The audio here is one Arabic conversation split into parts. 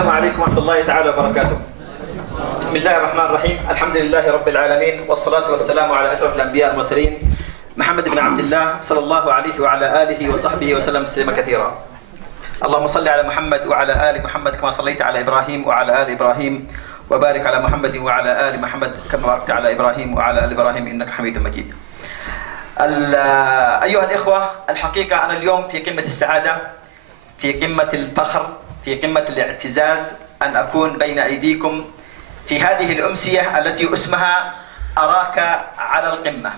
السلام عليكم ورحمة الله تعالى وبركاته. بسم الله الرحمن الرحيم، الحمد لله رب العالمين، والصلاة والسلام على أشرف الأنبياء المرسلين محمد بن عبد الله صلى الله عليه وعلى آله وصحبه وسلم تسليما كثيرا. اللهم صل على محمد وعلى آل محمد كما صليت على إبراهيم وعلى آل إبراهيم، وبارك على محمد وعلى آل محمد كما باركت على إبراهيم وعلى آل إبراهيم إنك حميد مجيد. أيها الإخوة، الحقيقة أنا اليوم في قمة السعادة، في قمة الفخر، في قمة الاعتزاز أن أكون بين أيديكم في هذه الأمسية التي اسمها أراك على القمة.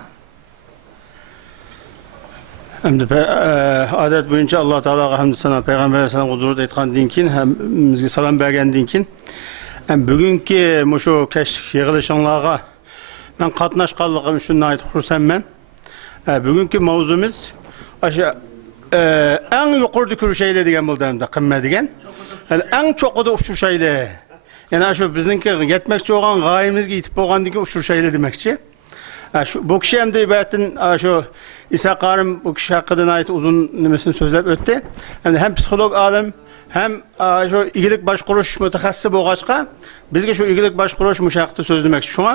Adet boyunca Allah Teala'ya hamd sana, Peygamber sana huzur etkandan keyin, hem bizge salam bergandan keyin, bugünkü şu keşk yig'ilishinglarga men qatnashganligim uchun aytib xursandman. Bugünkü mavzumuz aşa eng yuqorida kurshaylar degan bo'ldi hamda qimma degan. Eng cho'qida uchrashaylar. Yani shu bizningki yetmoqchi bo'lgan g'oyamizga yetib bo'lgandan keyin uchrashaylar demoqchi. Bu kishi ham debatin shu İsa Karim bu kishi haqidan aytib uzun nimasini so'zlab o'tdi. Hem psixolog olim, hem şu igilik boshqarish mutaxassisi bo'lg'achqa bizga shu igilik boshqarish mushaqda so'zlamoqchi. Shunga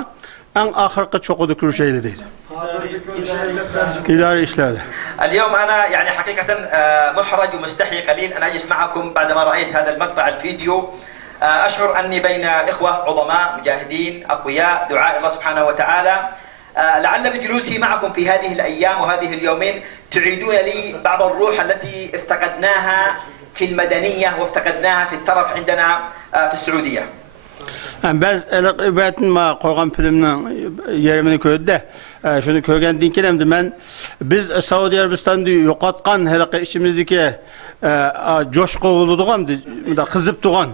eng oxirgi cho'qida kurshaylar deydi. إداري إشلال. اليوم أنا يعني حقيقة محرج ومستحي قليل أن أجلس معكم بعدما رأيت هذا المقطع الفيديو. أشعر أني بين إخوة عظماء مجاهدين أقوياء دعاء الله سبحانه وتعالى. لعل بجلوسي معكم في هذه الأيام وهذه اليومين تعيدون لي بعض الروح التي افتقدناها في المدنية وافتقدناها في الترف عندنا في السعودية. Bəz eləbətin ma qoyğan filmdən yerimini köydü. Şunu köygəndən keyin mən biz Saudi Arabistan'da yo'qotgan hələqə işimizdəki coşqu olduqamdı, qızıb tuğan.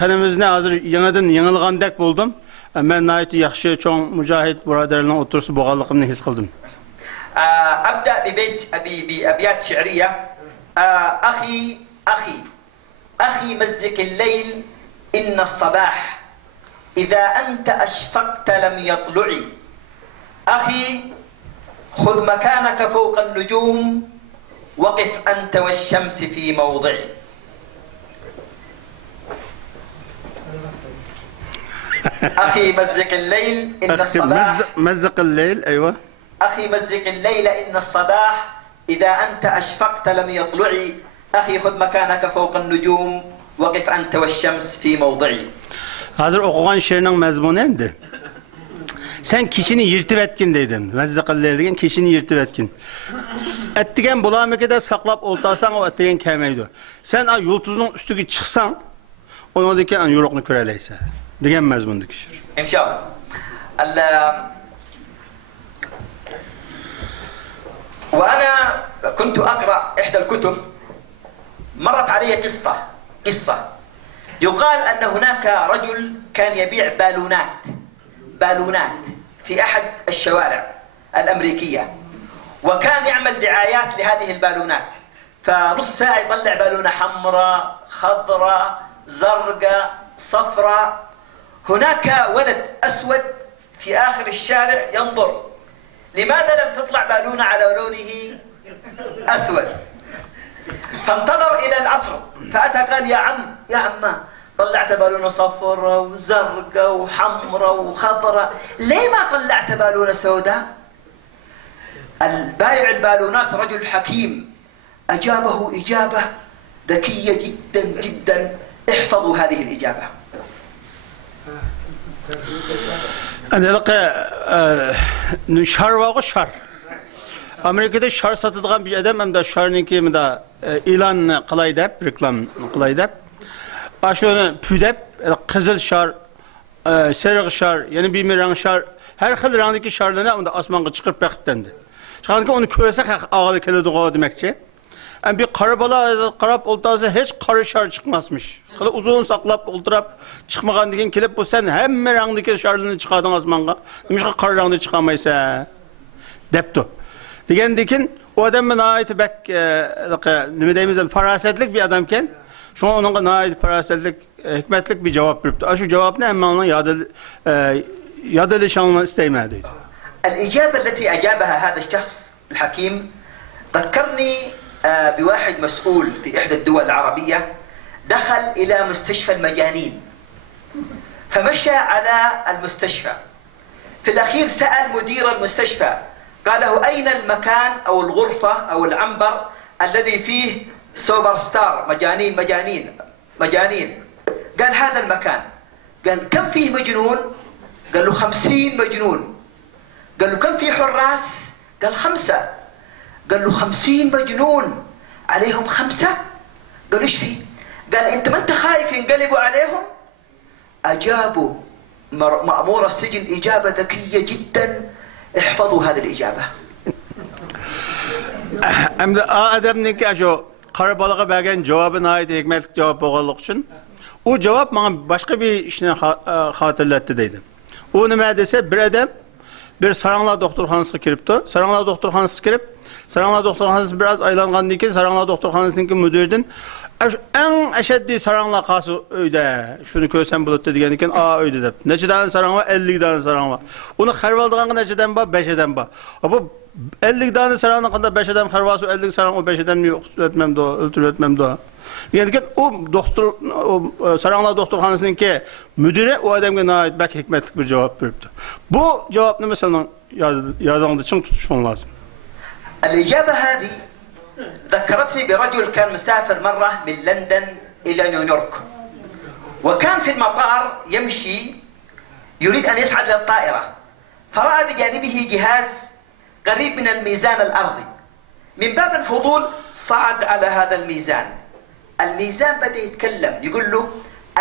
Qanımızda hazır yenidən yenilgəndək buldum. Mən nəhayət yaxşı çoğ mücahid buradarlarla otursu boğanlığımı his qıldım. أبدأ بأبيات شعرية. أخي مزق الليل إن الصباح إذا أنت أشفقت لم يطلعي. أخي خذ مكانك فوق النجوم وقف أنت والشمس في موضعي. أخي مزق الليل إن الصباح. مزق الليل أيوة. أخي مزق الليل إن الصباح إذا أنت أشفقت لم يطلعي. أخي خذ مكانك فوق النجوم وقف أنت والشمس في موضعي. Hazır okuğan şiirinin məzmunu nədir? Sen kişini yırtıp etkin deydin. Məzzəqəllər degan kişini yırtıp etkin. Ettigen bulamı kadar saklap oltarsan o ettigen kəlməydi. Sen yıldızın üstüge çıksan onu da ki yoruqunu körələysə. Degen məzmundaki şiir. İnşallah. وأنا كنت أقرأ إحدى الكتب مرت علي قصة يقال أن هناك رجل كان يبيع بالونات في أحد الشوارع الأمريكية، وكان يعمل دعايات لهذه البالونات، فنص ساعة يطلع بالونة حمراء خضراء زرقاء صفراء. هناك ولد أسود في آخر الشارع ينظر، لماذا لم تطلع بالونة على لونه أسود؟ فانتظر إلى العصر فأتى قال يا عم طلعت بالونة صفراء وزرقاء وحمراء وخضراء، ليه ما طلعت بالونة سوداء؟ البائع البالونات رجل حكيم أجابه إجابة ذكية جدا جدا. احفظوا هذه الإجابة. أنا لقى şar var şar. Amerika'da şar satılan bir adam hem de şarınki hem de ilan kılaydı, reklam kılaydı. Aşağıda püdep, kızıl şar, sarı şar, yani bir rang şar, her xil rangdaki şarlarına onda asmanga çıkıp beklendi. Çünkü onu köysek ağalı keledi o demekçi. Yani bir karabala karab oltası hiç karı şar çıkmazmış. Kılı uzun saklap oldurap çıkmagan diken kelip bu sen hem rangdaki şarlarını çıkardın asmanga. Demiş ki karı rangda çıkamaysa deptu. Digen dikin o adam bana ait bek ne deyimiz farasetlik bir adamken şu an onun ait farasetlik hikmetlik bir cevap veripti. Şu cevap ne ama onun yad edişanını isteymediydi. الإجابة التي أجابها هذا الشخص الحكيم ذكرني بواحد مسؤول في إحدى الدول العربية دخل إلى مستشفى المجانين، فمشى على المستشفى. في الأخير سأل مدير المستشفى، قال له أين المكان أو الغرفة أو العنبر الذي فيه سوبر ستار مجانين مجانين مجانين؟ قال هذا المكان. قال كم فيه مجنون؟ قال له 50 مجنون. قال له كم فيه حراس؟ قال 5. قال له 50 مجنون عليهم 5؟ قال ايش فيه؟ قال انت ما انت خايف ينقلبوا عليهم؟ اجابوا مأمور السجن إجابة ذكية جدا، احفظوا هذه الإجابة. Hem adamniki aşo Karabalığa bergen cevabına ait hikmetli cevap boğalık için o cevap bana başka bir işini hatırlattı deydi. O ne dese bir adam bir Sarangla doktorxanasına kiripti. Sarangla doktorxanasına kirip Sarangla doktorxanası biraz aylanğandan keyin Sarangla doktorxanasındaki müdürden en eşeddi Sarangla qası öyde şunu körsem buluttu degendiken a öyde dep. Neçeden sarang var? 50 tane sarang var. Onu xarvaldığan neçeden var? 5 adam var. Bu 50 tane sarangın qanda 5 adam xarvası 50 sarang o 5 adam yok ötmem de öldürtmem de. Degendiken o doktor Sarangla doktorxanasındaki müdüre o adamga ait bak hikmetli bir cevap veripti. Bu cevapni mesela yadağında çın tutuşun lazım. الإجابة هذه ذكرتني برجل كان مسافر مرة من لندن إلى نيويورك، وكان في المطار يمشي يريد أن يصعد إلى الطائرة، فرأى بجانبه جهاز قريب من الميزان الأرضي. من باب الفضول صعد على هذا الميزان. الميزان بدأ يتكلم يقول له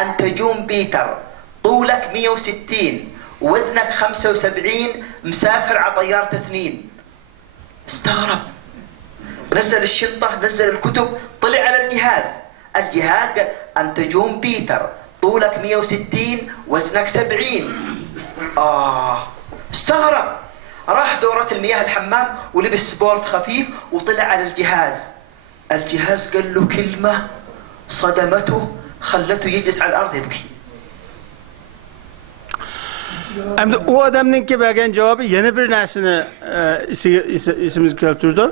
أنت جون بيتر، طولك 160 وزنك 75، مسافر على طيارة 2. استغرب، نزل الشنطة نزل الكتب طلع على الجهاز. الجهاز قال أنت جون بيتر، طولك 160 وزنك 70. استغرب، راح دورة المياه الحمام ولبس سبورت خفيف وطلع على الجهاز. الجهاز قال له كلمة صدمته خلته يجلس على الأرض يبكي. Hem o adamınki bergen cevabı yeni bir nesine isimiz keltirdi.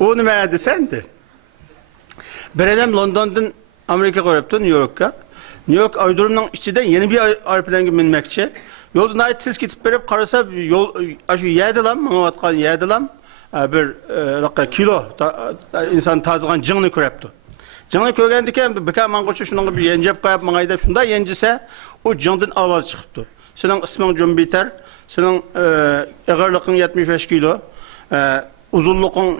O ne desendi? Bir adam London'dan Amerika koyuptu New York'a. New York aydırımının içinden yeni bir aeroplanga minmekçi. Yoldan ait siz gitip berip karasa yol aşı yedilam, mağatkan yedilam bir kilo insan tazıgan cığını körepti. Cığını körgendiken bir mangoçu şunun bir yencep koyup mağayda şunda yencise o cığından avaz çıkıptı. Senin ismin John Peter, senin ağırlığın 75 kilo, uzunluğun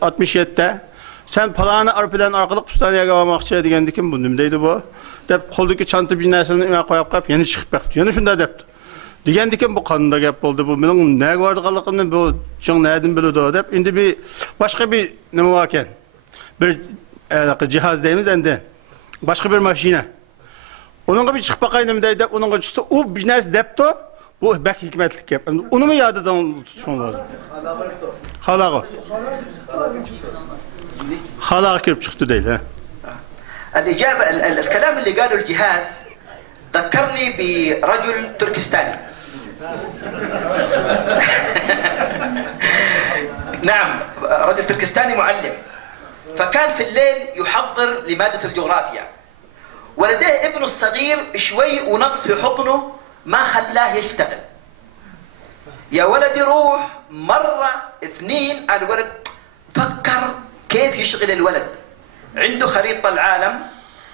167'de. Sen palanı arpadan arkalık pustaneye gavamakçıya degendikin bu nimdeydi bu. Dep koldaki çantı binesini üme koyup yeni çıkıp baktı. Yeni şunda depti. Degendikin bu kanında gap oldu bu. Benim ne vardı kalıqımdan bu cığın neyden bildi o dep. Şimdi bir başka bir ne varken bir cihaz deyimiz endi. Başka bir maşine. Onun bir çıkıp bakayım nimdeydi. Onun çıksa o biznes depti. Bu bek hikmetlik yap. Onu mu yadıdan tutuşun lazım? Halağı. Halağı kirip çıktı değil ha. الإجابة الكلام اللي قاله الجهاز ذكرني برجل تركستاني. نعم، رجل تركستاني معلم، فكان في الليل يحضر لمادة الجغرافيا، ولديه ابنه الصغير شوي ونط في حضنه ما خلاه يشتغل. يا ولدي روح مرة 2 الولد فكر كيف يشغل الولد. عنده خريطة العالم،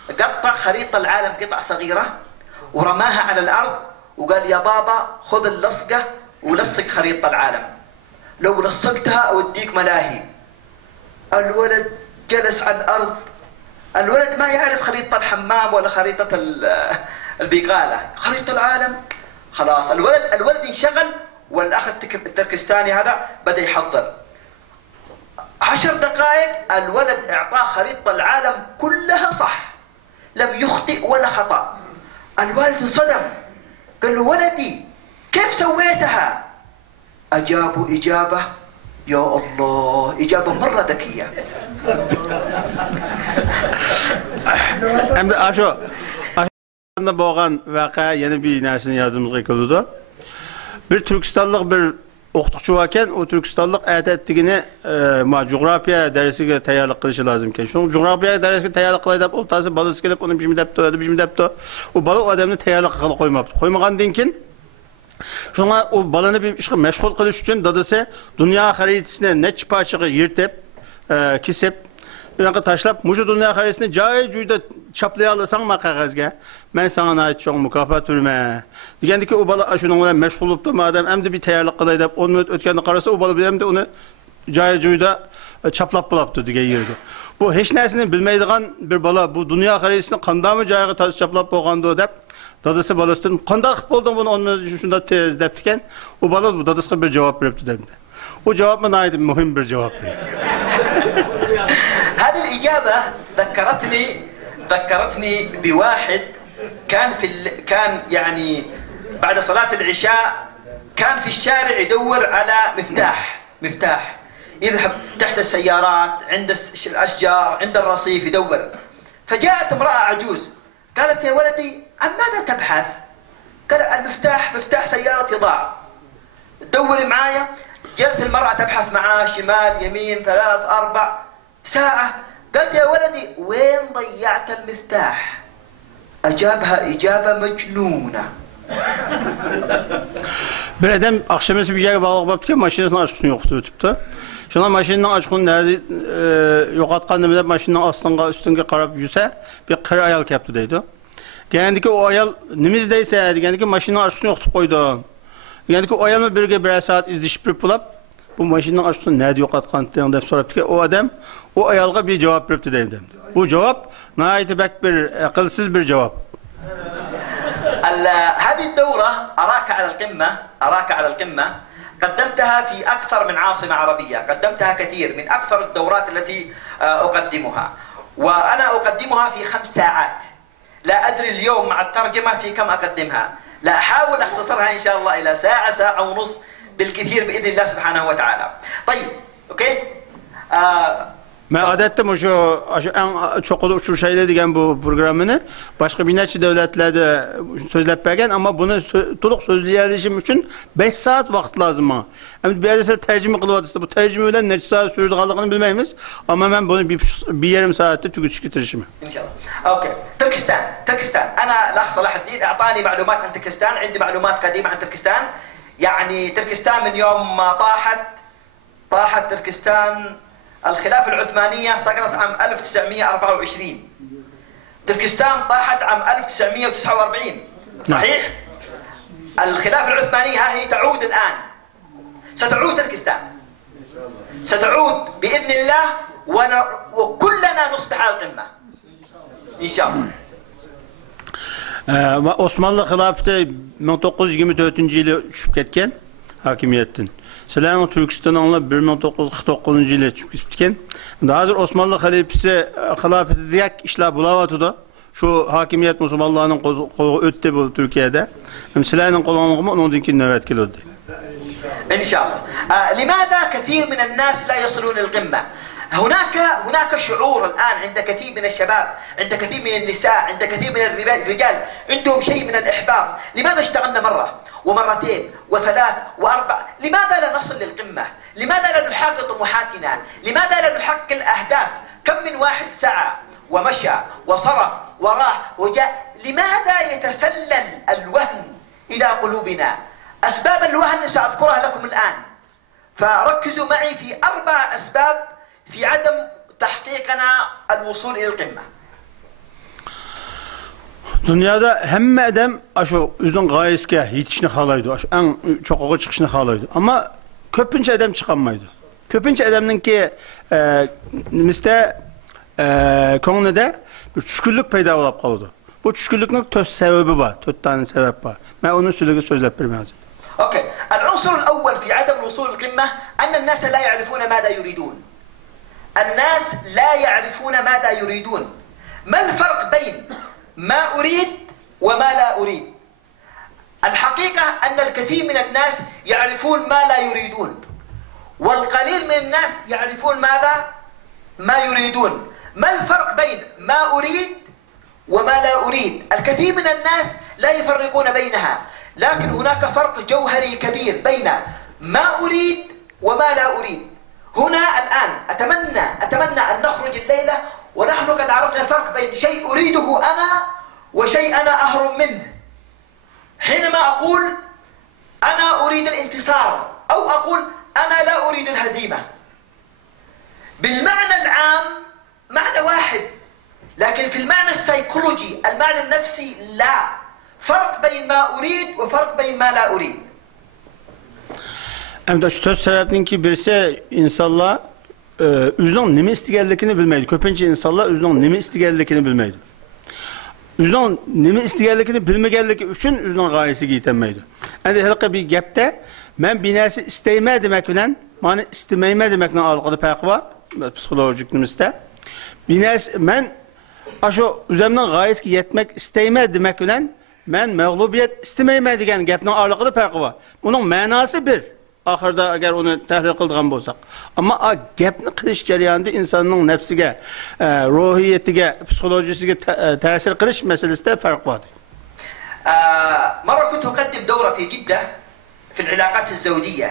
قطع خريطة العالم قطع صغيرة ورماها على الأرض وقال يا بابا خذ اللصقة ولصق خريطة العالم، لو لصقتها أوديك ملاهي. الولد جلس على الأرض، الولد ما يعرف خريطة الحمام ولا خريطة البقالة، خريطة العالم خلاص. الولد انشغل، والأخ التركستاني هذا بدأ يحضر. 10 دقائق الولد اعطاه خريطة العالم كلها صح، لم يخطئ ولا خطأ. الوالد انصدم، قال له ولدي كيف سويتها؟ أجابوا إجابة يا الله، إجابة مرة ذكية. Hem aşo boğan vaka yeni bir nersini yardımcılık kıldı. Bir Türkistanlık bir o'qituvchi varken o Türkistanlık ertettigini ma coğrafya dersiga tayyorlik qilishi lozim ekan. Shu coğrafya dersiga tayyorlik qilay deb o'rtasi balasi kelib uni bishmi debdi. O bala o odamni tayyorlik qilib qo'ymabdi. Qo'ymagandan keyin shunga o balani bir ishga mashg'ul qilish uchun dadasi dunyo xaritasini necha parchaga yirtib, kesib bunaqa tashlab, mushu dunyo xaritasini joy-joyda chaplay olasan ma qog'ozga, men sana ait cho'ng mukofot berman. Degandiki o bala shuning bilan mashg'ul bo'libdi, madam endi bir tayyorlik qilay deb 10 minut o'tganda qarasa, o bala endi uni joy-joyda chaplab bo'libdi degan yerga. Bu hech narsani bilmaydigan bir bala bu dunyo xaritasini qanday joyga chaplab bo'lgandi deb dadasi balasidan qanday qilib bo'lding buni 10 minut shunda tez debdi ekan. O bala bu dadasiga bir javob beribdi dedi. O cevap mı naydı mühim bir cevaptı. هذه الإجابة ذكرتني بواحد كان يعني بعد صلاة العشاء كان في الشارع يدور على مفتاح يذهب تحت السيارات عند الأشجار عند الرصيف يدور. فجاءت امرأة عجوز قالت يا ولدي عن ماذا تبحث؟ قال مفتاح سيارتي ضاع. دوري معايا. جلس المرأة تبحث معاه شمال يمين 3 4 ساعة. قالت يا ولدي وين ضيعت المفتاح؟ أجابها إجابة مجنونة. Bir adam akşamüstü bir yere bağlı babken maşinesinin açıkçası yoktu ötüptü. Şuna maşinin açıkçası nerede yokatkandı mı da maşinin aslında üstünge karab yüse bir kır ayal yaptı deydi. Kendiki o ayal nimizdeyse kendiki maşinin açıkçası yoktu koydu. Kendiki o ayalma bir saat izleyip bir bulap bu maşinin açıkçası nerede yokatkandı deyip soraptı ki o adam o ayalga bir cevap veripti deydi. Bu cevap nihayet bir akılsız bir cevap. هذه الدورة أراك على القمة قدمتها في أكثر من عاصمة عربية. قدمتها كثير من أكثر الدورات التي أقدمها وأنا أقدمها في 5 ساعات. لا أدري اليوم مع الترجمة في كم أقدمها. لا أحاول أختصرها إن شاء الله إلى ساعة ونص بالكثير بإذن الله سبحانه وتعالى. طيب أوكي. Ben adettim en çok uçuş şeyle diyen bu programını başka bir neçe devletlerde sözlep bergen ama bunu toluk sözleyişim için 5 saat vakit lazım bana. Hem bir yerde tercüme kılıvatı bu tercümeyle neçe saat sürdü kaldığını bilmeyimiz ama ben bunu bir yarım saatte tüketiş getirişim. İnşallah. Okey. Türkistan. Ana الأخ صلاح الدين أعطاني معلومات عن تركستان. عندي معلومات قديمة عن تركستان. يعني تركستان من يوم ما طاحت تركستان الخلافة العثمانية سقطت عام 1924. تركستان طاحت عام 1949. صحيح؟ الخلافة العثمانية ها هي تعود الآن. ستعود تركستان. ستعود بإذن الله وكلنا نصبح على القمة. إن شاء الله. Osmanlı hilafeti 1924 yılı düşüp ketken hakimiyetten. Sizlerin Türkistan'la 1949 yılı çıkıp gitken. Hazır Osmanlı hilafeti diyek işler bulavatıda. Şu hakimiyet Müslümanların kolu öttü bu Türkiye'de. Sizlerin kolonluğu onun dinkin nöbet gelirdi. İnşallah. لماذا كثير من الناس لا يصلون للقمة؟ هناك شعور الآن عند كثير من الشباب، عند كثير من النساء، عند كثير من الرجال عندهم شيء من الإحباط. لماذا اشتغلنا مرة ومرتين وثلاث وأربع؟ لماذا لا نصل للقمة؟ لماذا لا نحقق طموحاتنا؟ لماذا لا نحقق الأهداف؟ كم من واحد سعى ومشى وصرف وراح وجاء. لماذا يتسلل الوهن إلى قلوبنا؟ أسباب الوهن سأذكرها لكم الآن. فركزوا معي في 4 أسباب في عدم تحقيقنا الوصول إلى القمة. Dünyada hem adam şu özün gayesine yetişini halaydı, en çokuğu çıkışını halaydı. Ama köpünce adam çıkamaydı. Köpünce adamın ki misle konuda bir çüşkünlük peyda olup kaldı. Bu çüşkünlükün 4 sebebi var, 4 tane sebep var. Ben onun sözleri sözlep bilmez. Okay. العنصر الأول في عدم الوصول للقمة أن الناس لا يعرفون ماذا يريدون. الناس لا يعرفون ماذا يريدون. ما الفرق بين ما أريد وما لا أريد؟ الحقيقة أن الكثير من الناس يعرفون ما لا يريدون والقليل من الناس يعرفون ماذا؟ ما يريدون. ما الفرق بين ما أريد وما لا أريد؟ الكثير من الناس لا يفرقون بينها، لكن هناك فرق جوهري كبير بين ما أريد وما لا أريد. هنا الآن أتمنى أن نخرج الليلة ونحن قد عرفنا الفرق بين شيء أريده أنا وشيء أنا أهرب منه. حينما أقول أنا أريد الانتصار أو أقول أنا لا أريد الهزيمة، بالمعنى العام معنى واحد، لكن في المعنى السيكولوجي المعنى النفسي لا فرق بين ما أريد وفرق بين ما لا أريد. Hem şu söz sebebinin ki birisi insanlar özünün nemi istigellikini bilmeydi. Köpünce insanlar özünün nemi istigellikini bilmeydi. Özünün nemi istigellikini bilmegelliki üçün özünün gayesi giytenmeydi. Yani halka bir gapte men bir nersi isteyme demek bilen mani istemeyme demekle alakalı farkı var psikolojik nimiste. Bir nersi men aşo üzerinden gayesi yetmek isteyme demek bilen men mağlubiyet istemeyme degen gapning alakalı farkı var. Bunun manası bir. Ahırda agar onu tahlil qilgan bo'lsak. Ammo a gapni qilish jarayonida insonning nafsiga, ruhiyatiga, psikolojisiga ta'sir qilish masalasida farq bor. مرة كنت أقدم دورة في جدة في العلاقات الزوجية،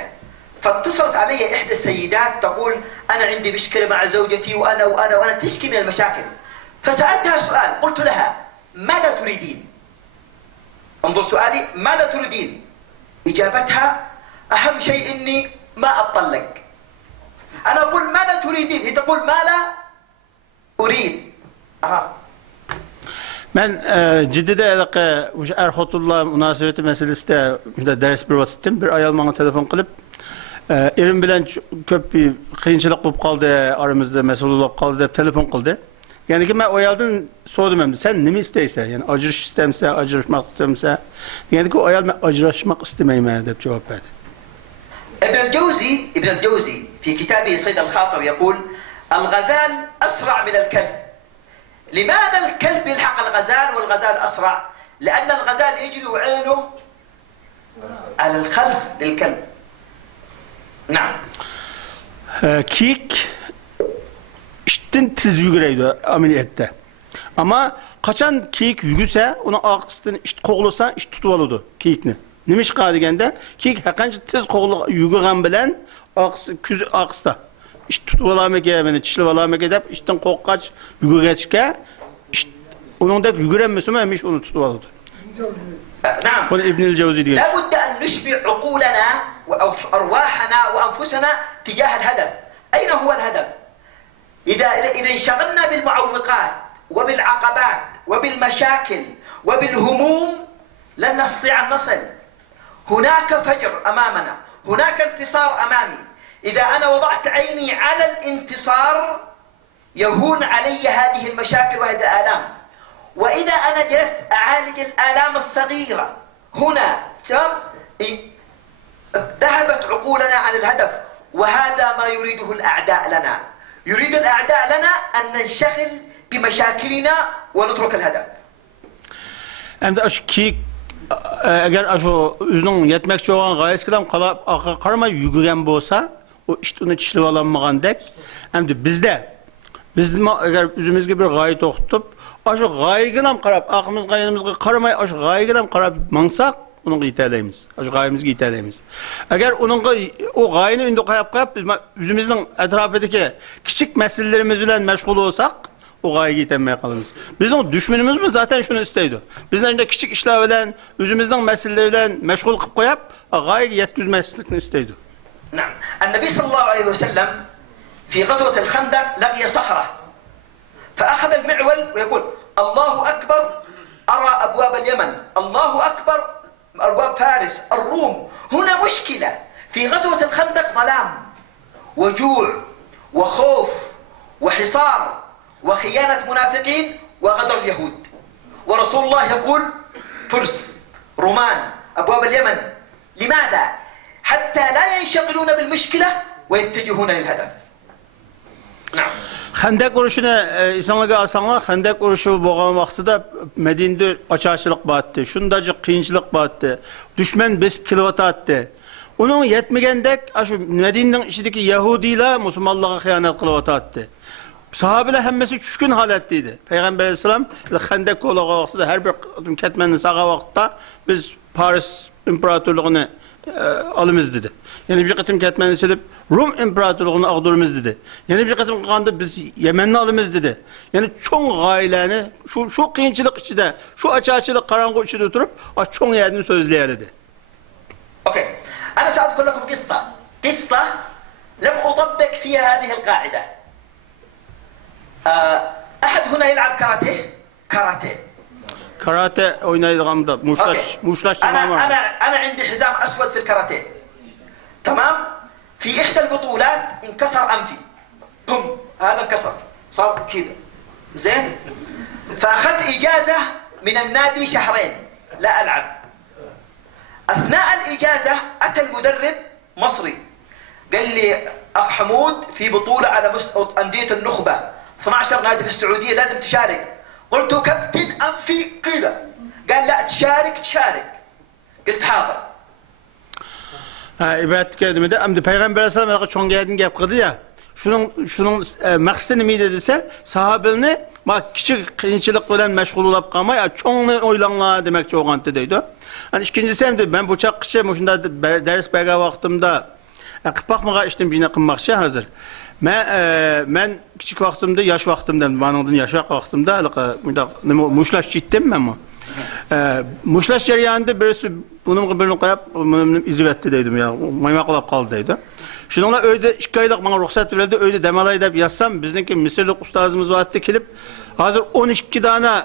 فاتصلت علي إحدى السيدات تقول أنا عندي مشكلة مع زوجتي وأنا تشكي من المشاكل. فسألتها سؤال، قلت لها ماذا تريدين؟ انظر سؤالي، ماذا تريدين؟ إجابتها أهم شيء إني ما أتطلق. أنا أقول ماذا تريدين؟ هي تقول ما لا أريد. Ben Cidde'de Erhotullah münasebeti meselesinde ders bir vakittim. Bir ayol bana telefon kılıp erim bilen köp bir kıyınçılık bulup kaldı, aramızda mesele olup kaldı deyip telefon kıldı. Yani ki ben o ayoldan sordum hem de sen ne mi isteyse, yani acırış istemse, acırışmak istemse, yani ki o ayol ben acırışmak istemeyim deyip cevap verdi. ابن الجوزي في كتابه صيد الخاطر يقول الغزال أسرع من الكلب. لماذا الكلب يلحق الغزال والغزال أسرع؟ لأن الغزال يجري عينه على الخلف للكلب. نعم. Kik işten tez yürüyordu ameliyette. Ama kaçan kik yürüse, onu arkasından işte koğulasa, işte tutuvalıdı kikini. Nemiş qadı degende kik haqqancha tez qo'g'li yugurgan bilan küz aqsta ish tutib olamaka, meni tishlab olamaka deb ishdan qo'rqqach yugurgachga uningdek yuguranmasam ham ish uni tutib oladi. نعم. Bunu İbn Cevzi diyor. لابد أن نشبع عقولنا وأرواحنا وأنفسنا تجاه الهدف. أين هو الهدف؟ إذا انشغلنا بالمعوقات وبالعقبات وبالمشاكل وبالهموم لن نستطيع أن نصل. هناك فجر أمامنا، هناك انتصار أمامي. إذا أنا وضعت عيني على الانتصار يهون علي هذه المشاكل وهذه الآلام. وإذا أنا جلست أعالج الآلام الصغيرة هنا ذهبت عقولنا عن الهدف، وهذا ما يريده الأعداء لنا. يريد الأعداء لنا أن ننشغل بمشاكلنا ونترك الهدف. Hem de ki eğer aşo özünün yetmekçi olan gayesinden karma yürüyen bolsa o işte onu çişlip alanmagandek hem de bizde eğer özümüzge bir gaye toxtup aşo gayegilam qarab aqımız gayenimizge qaramay aşo gayegilam qarab mansak onu yiteleymiz. Aşo gayemizi yiteleymiz. Eğer onun o gayeni önde qoyap biz özümüzün etrafındaki küçük meselelerimiz bilen meşgul olsak o gaye yetemeye kalırız. Bizim düşmanımız mı zaten şunu isteydi. Bizden de küçük işler bilen, özümüzden meselelerle meşgul kılıp koyup, gaye yetkizmesini isteydi. نعم. النبي صلى الله عليه وسلم في غزوة الخندق لقي صخرة فأخذ المعول ويقول الله أكبر أرى أبواب اليمن، الله أكبر أبواب فارس، الروم. هنا مشكلة في غزوة الخندق، ظلام وجوع وخوف وحصار وخيانة منافقين وغدر اليهود. ورسول الله يقول فرس، رومان، أبواب اليمن. لماذا؟ حتى لا ينشغلون بالمشكلة ويتجهون للهدف. نعم. Xandaq urushini insanlarga alsanglar, Xandaq urushi bo'lgan vaqtida Madinada ocharchilik bo'ldi. Shundaji qiyinchilik bo'ldi. Dushman besib kelyotdi. Uning yetmagandek, shu Madinaning ichidagi yahudiylar musulmonlarga xiyonat qilyotdi. Sahabeler hemmesi düşkün haletteydi. Peygamber Aleyhisselam Xandaq qo'llagan vaqtida her bir ketmanni sağa vaqtda biz Paris imparatorluğunu alımız dedi. Yani bir kısım ketmeni silip Rum İmparatorluğunu ağdurumuz dedi. Yani bir kısım kaldı biz Yemenli alımız dedi. Yani çoğun aileni şu kıyınçılık içinde, şu açıkçılık karanlık içinde oturup çoğun yerini sözleyer dedi. اوكي انا ساذكر لكم قصه لم اطبق فيها هذه القاعده. احد هنا يلعب كاراتيه. Karate oynayacağımda muşlaş انا عندي حزام اسود في الكاراتيه. تمام؟ في احدى البطولات انكسر انفي. هذا انكسر صار كذا. زين؟ فاخذت اجازه من النادي شهرين لا العب. اثناء الاجازه اتى المدرب مصري قال لي اخ حمود في بطوله على مستوى انديه النخبه 12 نادي في السعوديه لازم تشارك. قلت كابتن انفي كذا. قال لا تشارك. قلت حاضر. İbadet kelimede amdı Peygamber Aleyhisselam'a çoğun geldin gap kıldı ya. Şunun maksatı neydi dese sahabelini küçük kıyınçılık bilen meşgul olup kalmay çoğunu oylanla demek çoğun dedi. Hani ikincisi hem de ben bıçak kışı şunda ders berge vaktimde kıpakmağa içtim yine kılmakçı hazır. Ben küçük vaktimde yaş vaktimde banıldın yaşak vaktimde muşlaş gittim ben mi? Muşlaş jaryanında birisi bunun birini koyup izin etti dedim ya maymak olap kaldı dedi. Şimdi ona öyle 2 aylık bana ruhsat verildi öyle demalay deyip yazsam bizdeki Mısırlık ustazımız vardı gelip hazır 12 tane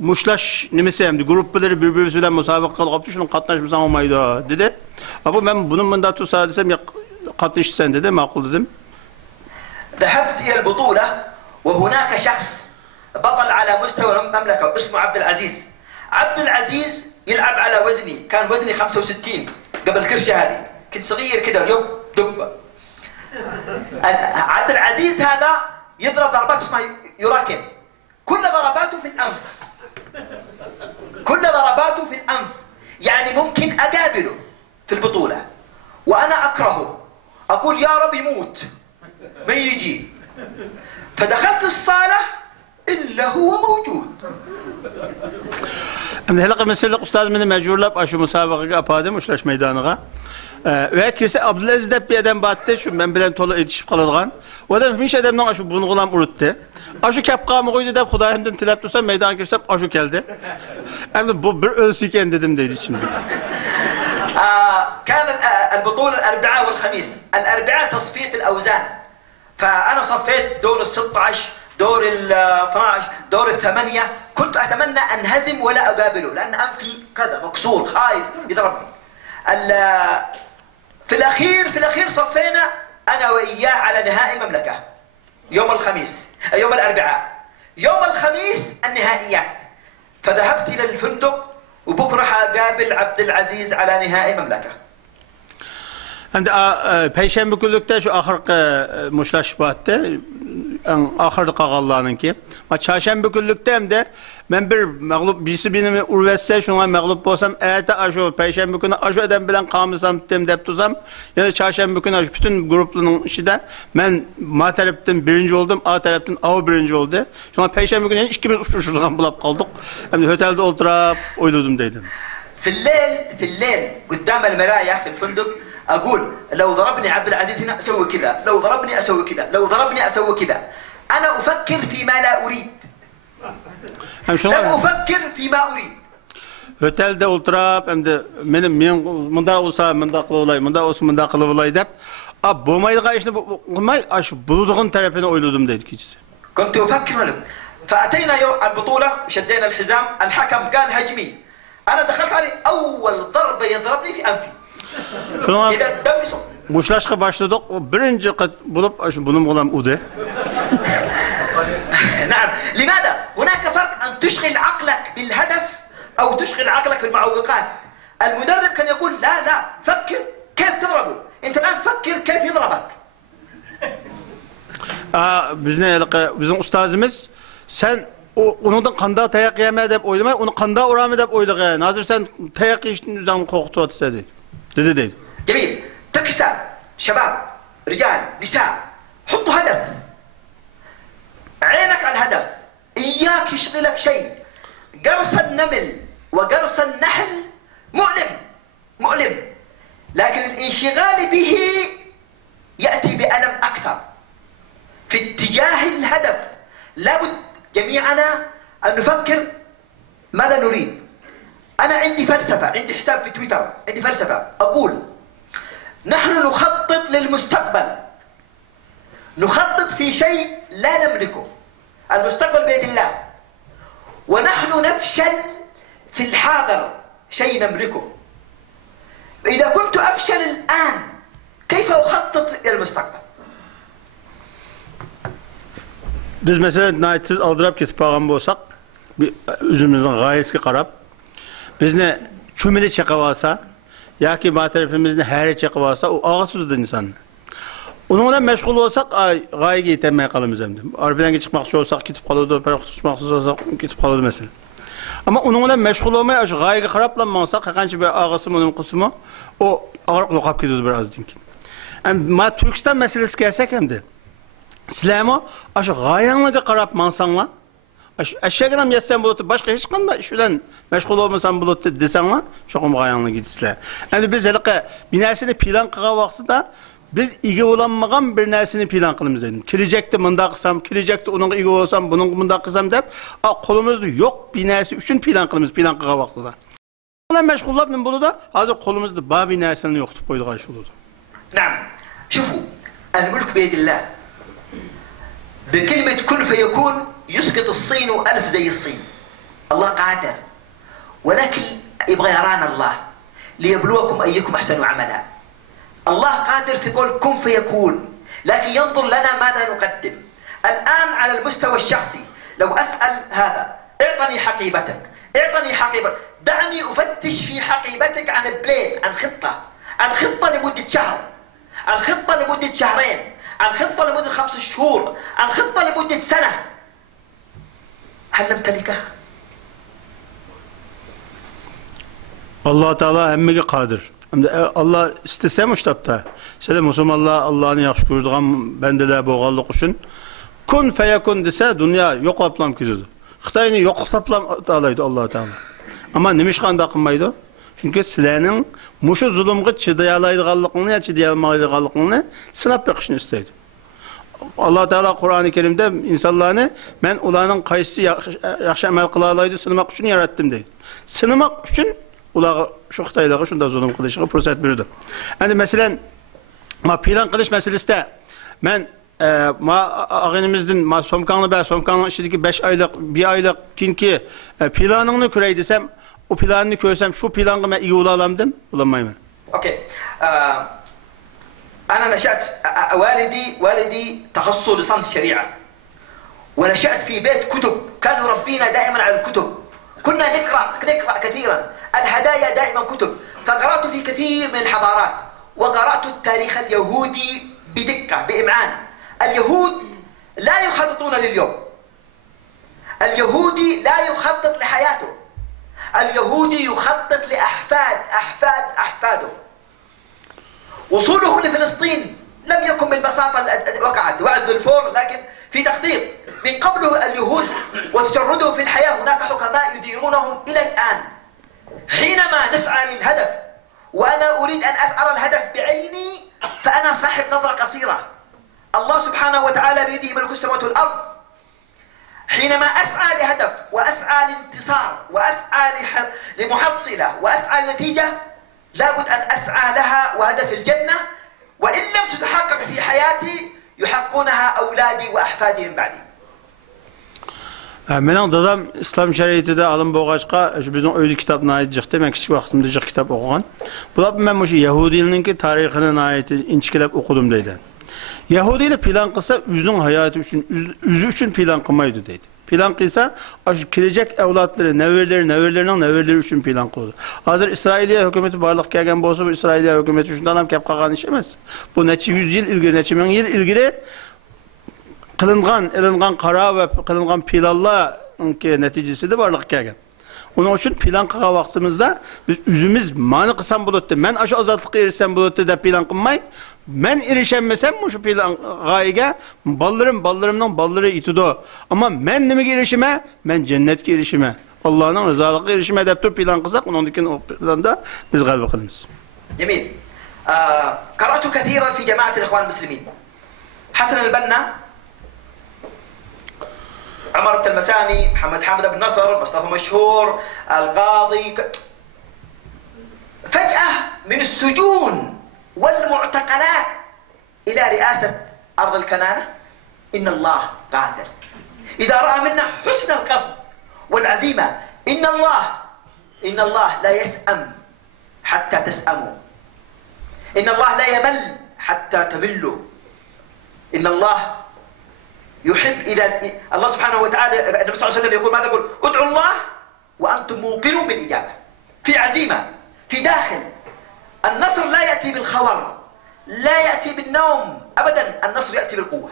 muşlaş nimesi hem de grupları birbirisiyle musabık kalıp şunun katlaşmışsan olmaydı dedi. Ama ben bunun bunda tutsa desem ya katlaşırsan dedi makul dedim. ذهبت إلى البطولة وهناك شخص بطل على مستوى المملكة اسمه عبد العزيز. عبد العزيز يلعب على وزني، كان وزني 65 قبل الكرشة هذه، كنت صغير كذا اليوم دبة. عبد العزيز هذا يضرب ضربات اسمها يراكن. كل ضرباته في الأنف. يعني ممكن أقابله في البطولة وأنا أكرهه. أقول يا رب يموت ما يجي. فدخلت الصالة إلا هو موجود. Helaqa Mısırlıq ustaz məni məcburlab aşı müsabaqa apadı müşlaş meydanığa. Ve kirse Abdülaziz dep bir adam battı şu ben bilen tola yetişip kalılgan. O da hiç adamdan aşı bunu gulam uruttu. Aşı kapqamı koydu dep Xudayimdən tilab tursa meydana girsem aşı geldi. Hem bu bir ölsüken dedim dedi şimdi. كان البطولة الأربعاء والخميس. الأربعاء تصفية الأوزان. فأنا صفيت دور ال16 دور ال12 دور ال8 كنت أتمنى أنهزم ولا أقابله لأن أنفي كذا مكسور خايف يضربني. في الأخير صفينا أنا وإياه على نهائي مملكة يوم الخميس يوم الأربعاء. يوم الخميس النهائيات. فذهبت إلى الفندق وبكرة حقابل عبد العزيز على نهائي مملكة. Hem de Perşembe günlükte şu ahırkı muşlaş battı. Ahırda kağallarının ki. Ama çarşembe günlükte hem de ben bir mağlup birisi beni urvetse şuna mağlup olsam eğer aşo Perşembe günü aşo eden bilen kalmışsam dep tutsam yani çarşembe günü aşo bütün grupların işi de ben ma taraftan birinci oldum A taraftan A birinci oldu. Sonra Perşembe günü ikimiz uçuşurdan bulup kaldık. Hem de otelde oturup oyladım dedim. في الليل قدام المراية في الفندق أقول لو ضربني عبد العزيز هنا أسوي كذا، لو ضربني أسوي كذا، لو ضربني أسوي كذا. أنا أفكر فيما لا أريد. لم أفكر فيما أريد. Otelde oturup hem de benim mında olsa mında kılıvlay, mında olsa mında kılıvlay deyip ab bulmaydığa işini bulmay, aşı bulduğun tarafına oyladım dedi kişisi. كنت أفكر له. فأتينا يوم البطولة شدينا الحزام، الحكم قال هجمي. أنا دخلت عليه أول ضربة يضربني في أنفي. إذا الدم يصب. Muşlaşqa başladık. O birinci bulup bunun oğlan ude. نعم. لماذا؟ هناك فرق أن تشغل عقلك بالهدف أو تشغل عقلك بالمعوقات. المدرب كان يقول لا فكر كيف تضربه. أنت الآن تفكر كيف يضربك. Bizim ustazımız sen onundan kanda tayak yeme dep oylamay, onu kanda uğramı dep oylağı. Nazır sen tayak işin üzerine korkutu at istedi. Dedi. جميل. تركستان شباب رجال نساء حطوا هدف. عينك على الهدف. إياك يشغلك شيء. قرص النمل وقرص النحل مؤلم. مؤلم، لكن الانشغال به يأتي بألم أكثر. في اتجاه الهدف لابد جميعنا أن نفكر ماذا نريد. أنا عندي فلسفة، عندي حساب في تويتر، عندي فلسفة أقول نحن نخطط للمستقبل، نخطط في شيء لا نملكه، المستقبل بيد الله، ونحن نفشل في الحاضر شيء نملكه. إذا كنت أفشل الآن كيف أخطط إلى المستقبل؟ Biz mesela nayitsiz aldırıp ketip bağın bolsak, üzümüzün gayesine qarab, bizni çömeli çekip alsa, ya ki ma tarafımızın her çekip alsa, o ağısızdır insan. Onunla meşgul olsak, gayege yetemeye kalımız hem de. Arabadan çıkmak olsak, gidip kalırdı, perek tutmak olsak, gidip kalırdı mesela. Ama onunla meşgul olmaya, gayege qaraplanmasak, hakançı bir ağısı mı, onun kısmı, o ağırlık lokap gidiyoruz biraz dinkin. Yani ma Türkistan meselesi gelsek hem de, Sizlermi aşı gayanlığa qarab mansanla, aşağıdan yetsen bulutu, başka hiç qanday iş bilen meşgul olmasan bulutu desenla, çoğum gayanlığa gidisizler. Yani biz hele bir narsani plan qilgan vaqtida biz ega olanmagan bir narsani plan qilamiz dedim. Kelecekte mında qilsam, kelecekte onunga ega olsam, bunun mında qilsam deb, qo'limizda yo'q bir narsa uchun plan qilamiz plan qilgan vaqtida. Ular meşgullab nima bo'ladi? Hozir qo'limizda bor bir narsani yo'q deb qo'ydigan ish bo'ladi. نعم، شوفوا الملك بيد الله. بكلمة كن فيكون يسقط الصين ألف زي الصين. الله قادر، ولكن يبغى يرانا الله ليبلوكم أيكم أحسن عملا. الله قادر في قول كن فيكون، لكن ينظر لنا ماذا نقدم. الآن على المستوى الشخصي لو أسأل هذا اعطني حقيبتك، اعطني حقيبتك، دعني أفتش في حقيبتك عن بلان، عن خطة لمدة شهر، عن خطة لمدة شهرين، عن خطة لمدة 5 شهور، عن خطة لمدة سنة. هل نمتلكها؟ Allah Teala hemmege qadir. Allah istese müştabda. Şöyle Müslümanlar Allah'ını yaxşı ko'radigan bendeler bo'lganlik uchun kun feyakun dese dünya yo'qolib ketadi. Xitoyni yo'qotib olaydi Alloh Teala. Ama nimish qanday qilmaydi? Çünkü sizlarning mushu zulmga chiday oladiganligini yoki chiday olmaydiganligini sinab beqishni istaydi. Allah Teala Kur'an-ı Kerim'de insanlarni men ularning qaysi yaxshi amal qila oladi sinamak uchun yaratdim deydi. Sinamak uchun ular şu Xitoylarga shunday zulm qilishiga fursat berdi. Yani mesela plan qilish meselesinde men ağınımızdan somkanın içindeki 5 aylık, 1 aylık kinki planını körey desem, o planını körsem şu planı ben iyi olalım olamayım. اوكي. انا نشأت والدي تخصصه لصنف الشريعة، ونشأت في بيت كتب، كان يربينا دائما على الكتب، كنا نقرأ كثيرا، الهدايا دائما كتب، فقرأت في كثير من الحضارات، وقرأت التاريخ اليهودي بدقة بإمعان. اليهود لا يخططون لليوم، اليهودي لا يخطط لحياته، اليهودي يخطط لأحفاده. وصولهم لفلسطين لم يكن بالبساطة وقعت وعد بالفور، لكن في تخطيط من قبله اليهود وتجردهم في الحياة. هناك حكماء يديرونهم إلى الآن. حينما نسعى للهدف وأنا أريد أن أسأل الهدف بعيني فأنا صاحب نظرة قصيرة. الله سبحانه وتعالى بيده ملك السماوات والأرض. حينما أسعى لهدف وأسعى لانتصار وأسعى لمحصلة وأسعى لنتيجة لابد أن أسعى لها، وهدف الجنة، وإن لم تتحقق في حياتي يحققونها أولادي وأحفادي من بعدي. Mening dadam İslam şeriatida alim bo'lg'achqa, bizning uyli kitobni aytjaqda, men kichik vaqtimda jiq kitob o'qigan. Bular men o'sha Yahudiylarning tarixini aytib inchikilab o'qidim deydi. Yahudiler plan qilsa o'zining hayoti uchun, o'zi uchun plan qilmaydi deydi. Plan qilsa, shu kelajak avlodlari, nevarlarining uchun plan qiladi. Hozir Isroiliya hukumati barliq kelgan bo'lsa, bu Isroiliya hukumati shundan ham gap qilgan ish emas. Bu necha 100 yil ilgari, necha ming yil ilgari qilingan qaror va qilingan planlar neticesida barliq kelgan. Onun için plan qilgan vaqtimizda biz o'zimiz mani qilsam bo'ladi, men shu ozodlikqa erishsam bo'ladi deb plan qilmay, men erisholmasam shu plan g'oyaga bolarimning bolalari yetadi. Ama men nimaga erishimman? Men jannatga erishimman. Allah'ın rızalığı erişim edeptir plan kılsak onun dikin planda biz galip kılırız. جميل. قرأت كثيرا في جماعة الإخوان المسلمين. حسن البنا، عمر التلمساني، محمد حامد بن نصر، مصطفى مشهور، القاضي، فجأة من السجون والمعتقلات إلى رئاسة أرض الكنانة. إن الله قادر إذا رأى منا حسن القصد والعزيمة. إن الله لا يسأم حتى تسأموا. إن الله لا يمل حتى تملوا. إن الله يحب إذا الله سبحانه وتعالى، النبي صلى الله عليه وسلم يقول ماذا يقول؟ ادعوا الله وأنتم موقنون بالإجابة، في عزيمة، في داخل. النصر لا يأتي بالخور، لا يأتي بالنوم أبدا، النصر يأتي بالقوة.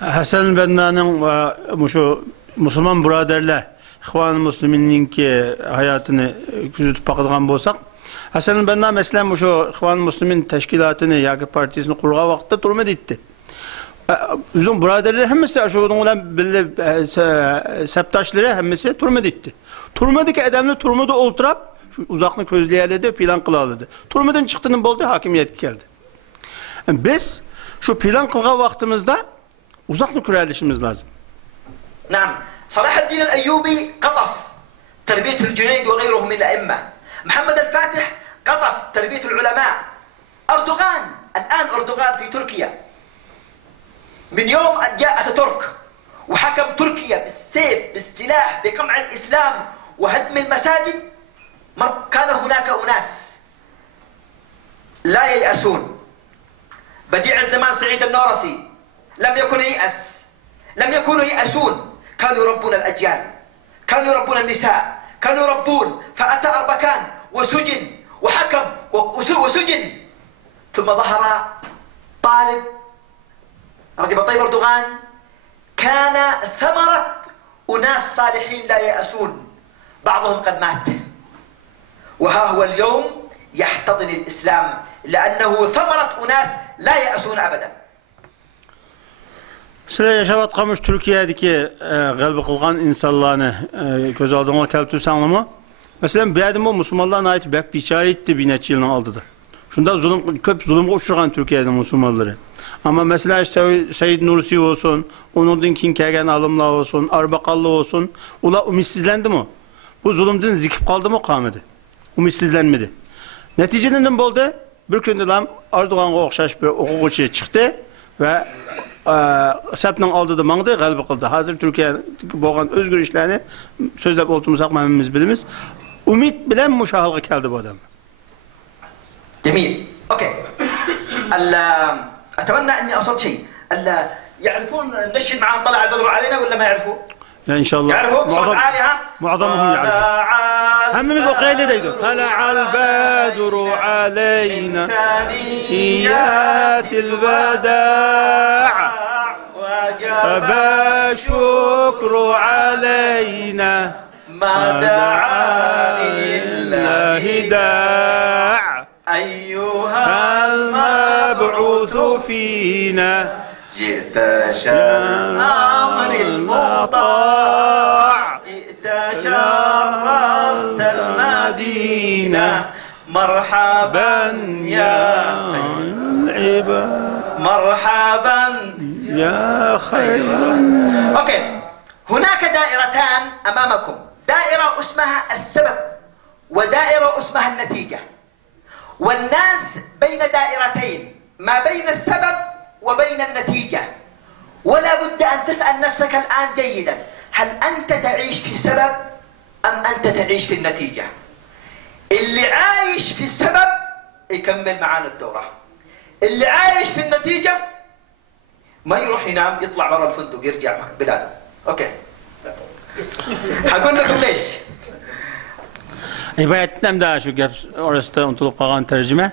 Hasan Benna'nın şu Müslüman braderler, İhvan-ı Müslümin'in ki hayatını küzütüp bakılgan bolsak, Hasan Benna mesela şu İhvan-ı Müslümin teşkilatını, yaki partisini kurga vakitte turmet etti. Uzun braderler hemmisi aşağıdan olan belli septaşları hemmisi turmet etti. Turmedeki adamını turmede olturap, şu uzaklık közleyeledi, plan kılalıdı. Turmeden çıktığının boldu, hakimiyet geldi. Yani biz şu plan kılga vaktimizde uzaklık kuralışımız lazım. نعم. صلاح الدين الأيوبي قطف تربية الجنيد وغيره من الأئمة. محمد الفاتح قطف تربية العلماء. أردوغان الآن أردوغان في تركيا. من يوم أن جاء أتاتورك وحكم تركيا بالسيف بالسلاح بقمع الإسلام وهدم المساجد، كان هناك أناس لا ييأسون. بديع الزمان سعيد النورسي لم يكن ييأس، لم يكونوا ييأسون، كانوا يربون الأجيال، كانوا يربون النساء، كانوا يربون. فأتى أربكان وسجن وحكم وسجن، ثم ظهر طالب رجب طيب أردوغان كان ثمرة أناس صالحين لا ييأسون، بعضهم قد مات وها هو اليوم يحتضن الإسلام لأنه ثمرة أناس لا ييأسون أبدا. Sizler yaşavatqamış Türkiye'deki qalbi qılğan insanlarını göz aldığına keltirsən mı? Mesela bir adım o Müslümanlarına ait bək biçare etdi bir neçə yılın aldıdır. Şunda köp zulümə uçurğan Türkiye'de Müslümanları. Ama mesela Seyyid Nursi olsun, onundan kin kəlgən alımlar olsun, Arbaqallı olsun, ular ümitsizləndi mi? Bu zulümdən zikib qaldı mı qamedi? Ümitsizlənmedi. Neticede ne oldu? Bir gündə lan Erdoğan'a oxşaş bir oxucu çıxdı ve sepnin aldığı mağdı qalbi qıldı. Hazır Türkiye boğan özgür işlerini sözləb oltumuzaq məmimiz bilimiz. Ümit bilen müşahılğı geldi bu adam. جميل. اوكي. اتمنى اني اوصلت شيء. يعرفون ننشد معاهم طلع البدر علينا ولا ما يعرفوا؟ Ya inşallah. يعرفوا بصوت عالي ها؟ Muadamهم يعرفوا. Hemmimiz okuyaylı deydi. Tala'al bedru aleyna iyatil veda' فبشكر علينا ما دعا إلا هداع أيها المبعوث فينا جئت شامر المطاع، جئت شرفت المدينة، مرحبا يا العباد مرحبا يا خير. اوكي. هناك دائرتان امامكم، دائرة اسمها السبب ودائرة اسمها النتيجة. والناس بين دائرتين، ما بين السبب وبين النتيجة. ولا بد ان تسأل نفسك الان جيدا، هل انت تعيش في السبب ام انت تعيش في النتيجة؟ اللي عايش في السبب يكمل معانا الدورة، اللي عايش في النتيجة ما يروح ينام، يطلع برا الفندق يرجع بلاده. اوكي. هقول لكم ليش. İbadetten daha şu gap orası da unutulup kalan tercüme.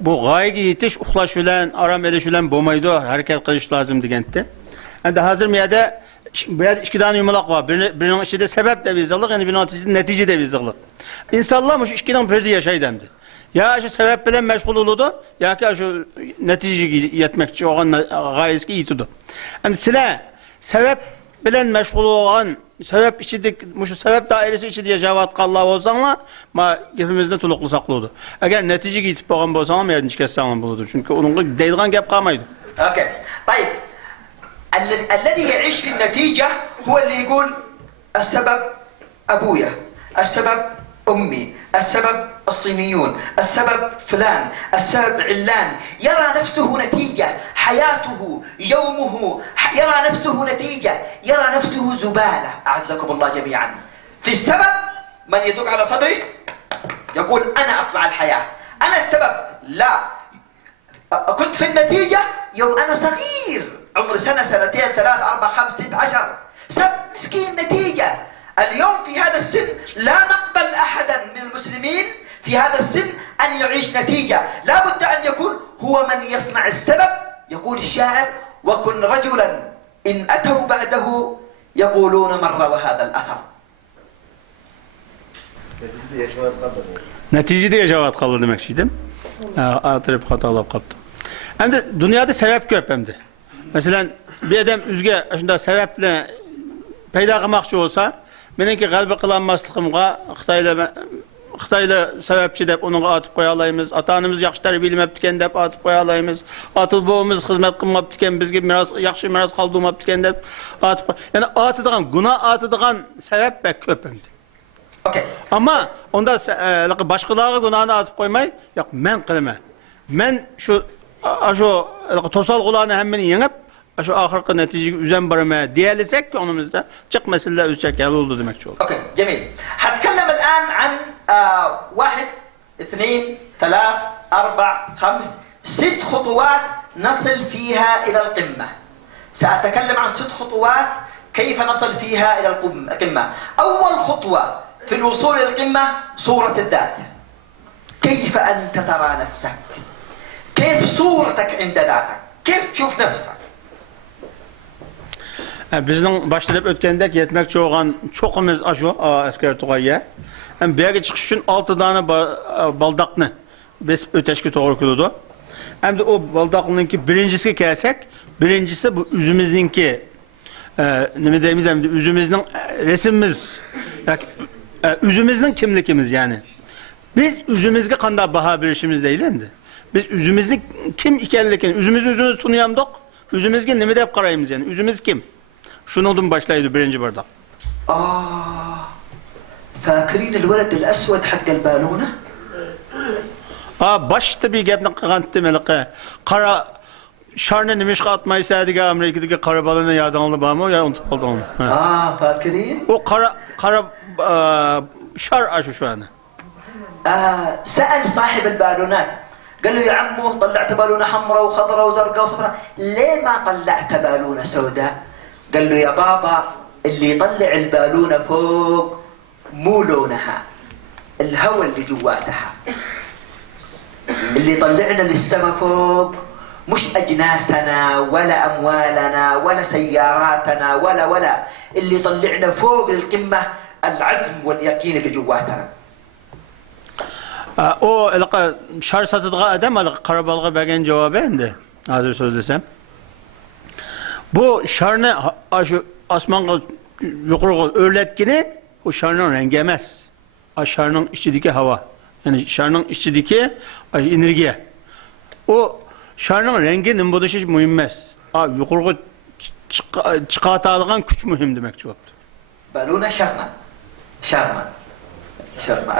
Bu gaygi yetiş uxlaş bilen, aram ediş bilen bolmaydı, hareket qilish lazım degende. Endi hazır miyada bu yerda ikki dana yumaloq var. Birinin içinde sebep de bizliq, yani birinin netice de bizliq. İnsanlar muş ikkidan birde yaşaydı endi. Ya şu sebep bilen meşgul oldu, ya ki şu neticeye yetmekçi olan gayesine yetiyordu. Endi sizler sebep bilen meşgul olan sebep içidik, şu sebep dairesi içi diye javatqanlar bolsaňlar, ma gepimizni tuluklu saklaudy. Eger netijege yetip bolgan bolsaňlar, men hiç kesseňem boludy. Çünkü onunğa deydigan gep qalmaydy. اوكي طيب الذي يعيش في النتيجة هو اللي يقول السبب أبويا، السبب أمي، السبب الصينيون، السبب فلان، السبب علان. يرى نفسه نتيجة، حياته يومه يرى نفسه نتيجة، يرى نفسه زبالة. أعزكم الله جميعا. في السبب من يدق على صدري يقول أنا أصنع الحياة، أنا السبب. لا، كنت في النتيجة يوم أنا صغير، عمري سنة سنتين ثلاث أربع خمس ست عشر. سب مسكين نتيجة. اليوم في هذا السن لا نقبل أحدا من المسلمين في هذا السن أن يعيش نتيجة. لا بد أن يكون هو من يصنع السبب. يقول الشاعر: وكن رجلا إن أتوا بعده يقولون مر وهذا الأثر. Neticede yaşavat qaldı demek şeydim. Atırıp hatalap qaptı. Hem de dünyada sebep köp hem de. Mesela bir adam üzge şunda sebeple peyda qılmakçı olsa, meniki qalbi qılanmaslığımga Xitayla sebepçi dep onu atıp qoya alaymiz. Ata-anamız yaxşı terbiyelemepdiken dep atıp qoya alaymiz. Atıl-boğumuz hizmet qılmapdiken, bizge yaxşı miras qaldırmapdiken dep atıp qoya. Yani atıdığan, günah atıdığan sebep bek köp hem de. Okay. Ama onda başkaları günahını atıp koymay, yok men qilma. Men şu tosal kulağını hemmini yenip, şu ahirki neticeye üzen barama diyalisek ki onumuzda çık meseleler üzecek yer oldu demekçi oldu. اوكي جميل. حتكلم الآن عن واحد اثنين ثلاث أربع خمس ست خطوات نصل فيها إلى القمة. سأتكلم عن ست خطوات كيف نصل فيها إلى القمة. أول خطوة في الوصول إلى القمة صورة الذات. كيف أنت ترى نفسك؟ كيف صورتك عند ذاتك؟ كيف تشوف نفسك؟ Bizning başlayıp ötkendek yetmekçi olan çokumuz aşo asker tuğayya. Hem bir yere çıkış için 6 tane baldakını besip öteşki doğru kılıdı. Hem de o baldaklınınki birincisi kelsek, birincisi bu üzümüzünki ne diyeyimiz hem de üzümüzün resimimiz, yani, üzümüzün kimlikimiz yani. Biz üzümüzge kanda baha bir işimiz değil endi. Biz üzümüzün kim ikenlikini, üzümüzü sunuyamdık, üzümüzge ne deyip qarayımız yani, üzümüz kim? Şunun başlaydı birinci bardak. فاكرين الولد الأسود حق البالونة؟ Başta bir gepni qantti melqe. Qara şarne nimiş atmaysa diye Amerika'daki qara balonu yadınlı bağmı ya unutup kaldım onu. فاكرين؟ O qara şar aşu şu an. سأل صاحب البالونات قال له: يا عمو طلعت بالونة حمراء وخضراء وزرقاء وصفراء، ليه ما طلعت بالونة سوداء؟ قال له: يا بابا اللي يطلع البالونة فوق مو لونها، الهواء اللي جواتها. اللي يطلعنا للسما فوق مش أجناسنا ولا أموالنا ولا سياراتنا ولا اللي يطلعنا فوق للقمة العزم واليقين اللي جواتنا. O şar satıdığı adam qarabalığa bergen cevabı endi. Hazır sözlesem. Bu şarını şu asmanğa yuqurğu örletkini o şarının rengi emas. Şarının içindeki hava. Yani şarının içindeki enerji. O şarının rengi nima bo'lishi muhim emas. Yuqurğu chiqarilgan kuch muhim demek cevaptı. بالونة شرما.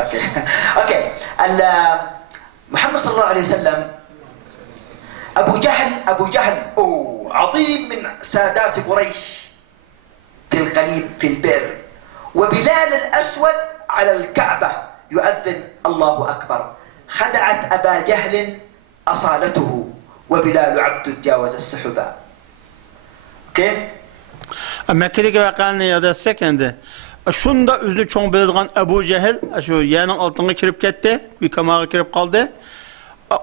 اوكي. اوكي. محمد صلى الله عليه وسلم ابو جهل عظيم من سادات قريش في القليب في البئر، وبلال الاسود على الكعبة يؤذن الله اكبر. خدعت ابا جهل اصالته وبلال عبد تجاوز السحبة. اوكي. Mekke'deki vakanı yadetsek endi. Şunda üzünü çoğun belirgen Ebu Cehil, şu yeğenin altına kirip gitti, bir kamağa kirip kaldı.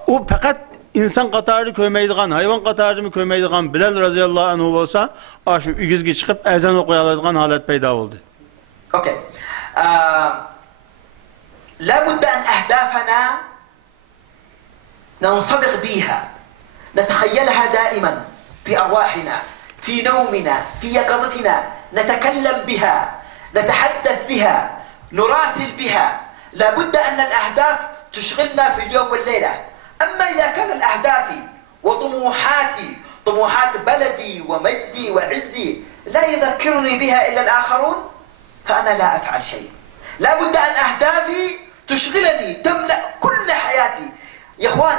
O fakat insan katarı köymeydiğen, hayvan katarı köymeydiğen Bilal radıyallahu anh olsa, şu ügizgi çıkıp ezan okuyaladığın halet peyda oldu. Okey. لا بد أن أهدافنا ننصبغ بها، نتخيلها دائما في أرواحنا، في نومنا، في يقظتنا، نتكلم بها، نتحدث بها، نراسل بها. لابد أن الأهداف تشغلنا في اليوم والليلة. أما إذا كان الأهداف وطموحاتي طموحات بلدي ومجدي وعزي لا يذكرني بها إلا الآخرون، فأنا لا أفعل شيء. لابد أن أهدافي تشغلني، تملأ كل حياتي. يا إخوان،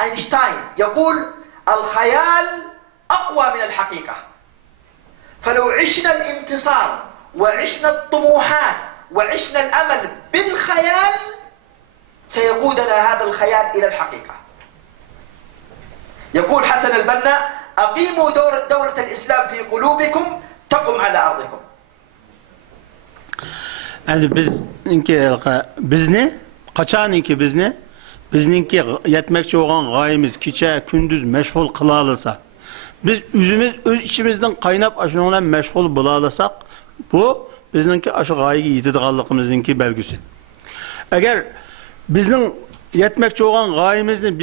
أينشتاين يقول الخيال أقوى من الحقيقة. فلو عشنا الانتصار وعشنا الطموحات وعشنا الأمل بالخيال سيقودنا هذا الخيال إلى الحقيقة. يقول حسن البنا: أقيموا دولة الإسلام في قلوبكم تقم على أرضكم. Yani bizni kaçanınki bizninki yetmekçi olan gayemiz kiçe gündüz meşgul kılalısa, biz öz içimizden kaynap aşınılan meşgul bulalasak, bu bizninki aşı gayeyi yitidiğallıkımızınki belgisi. Eğer bizning yetmekçi olan gayemizni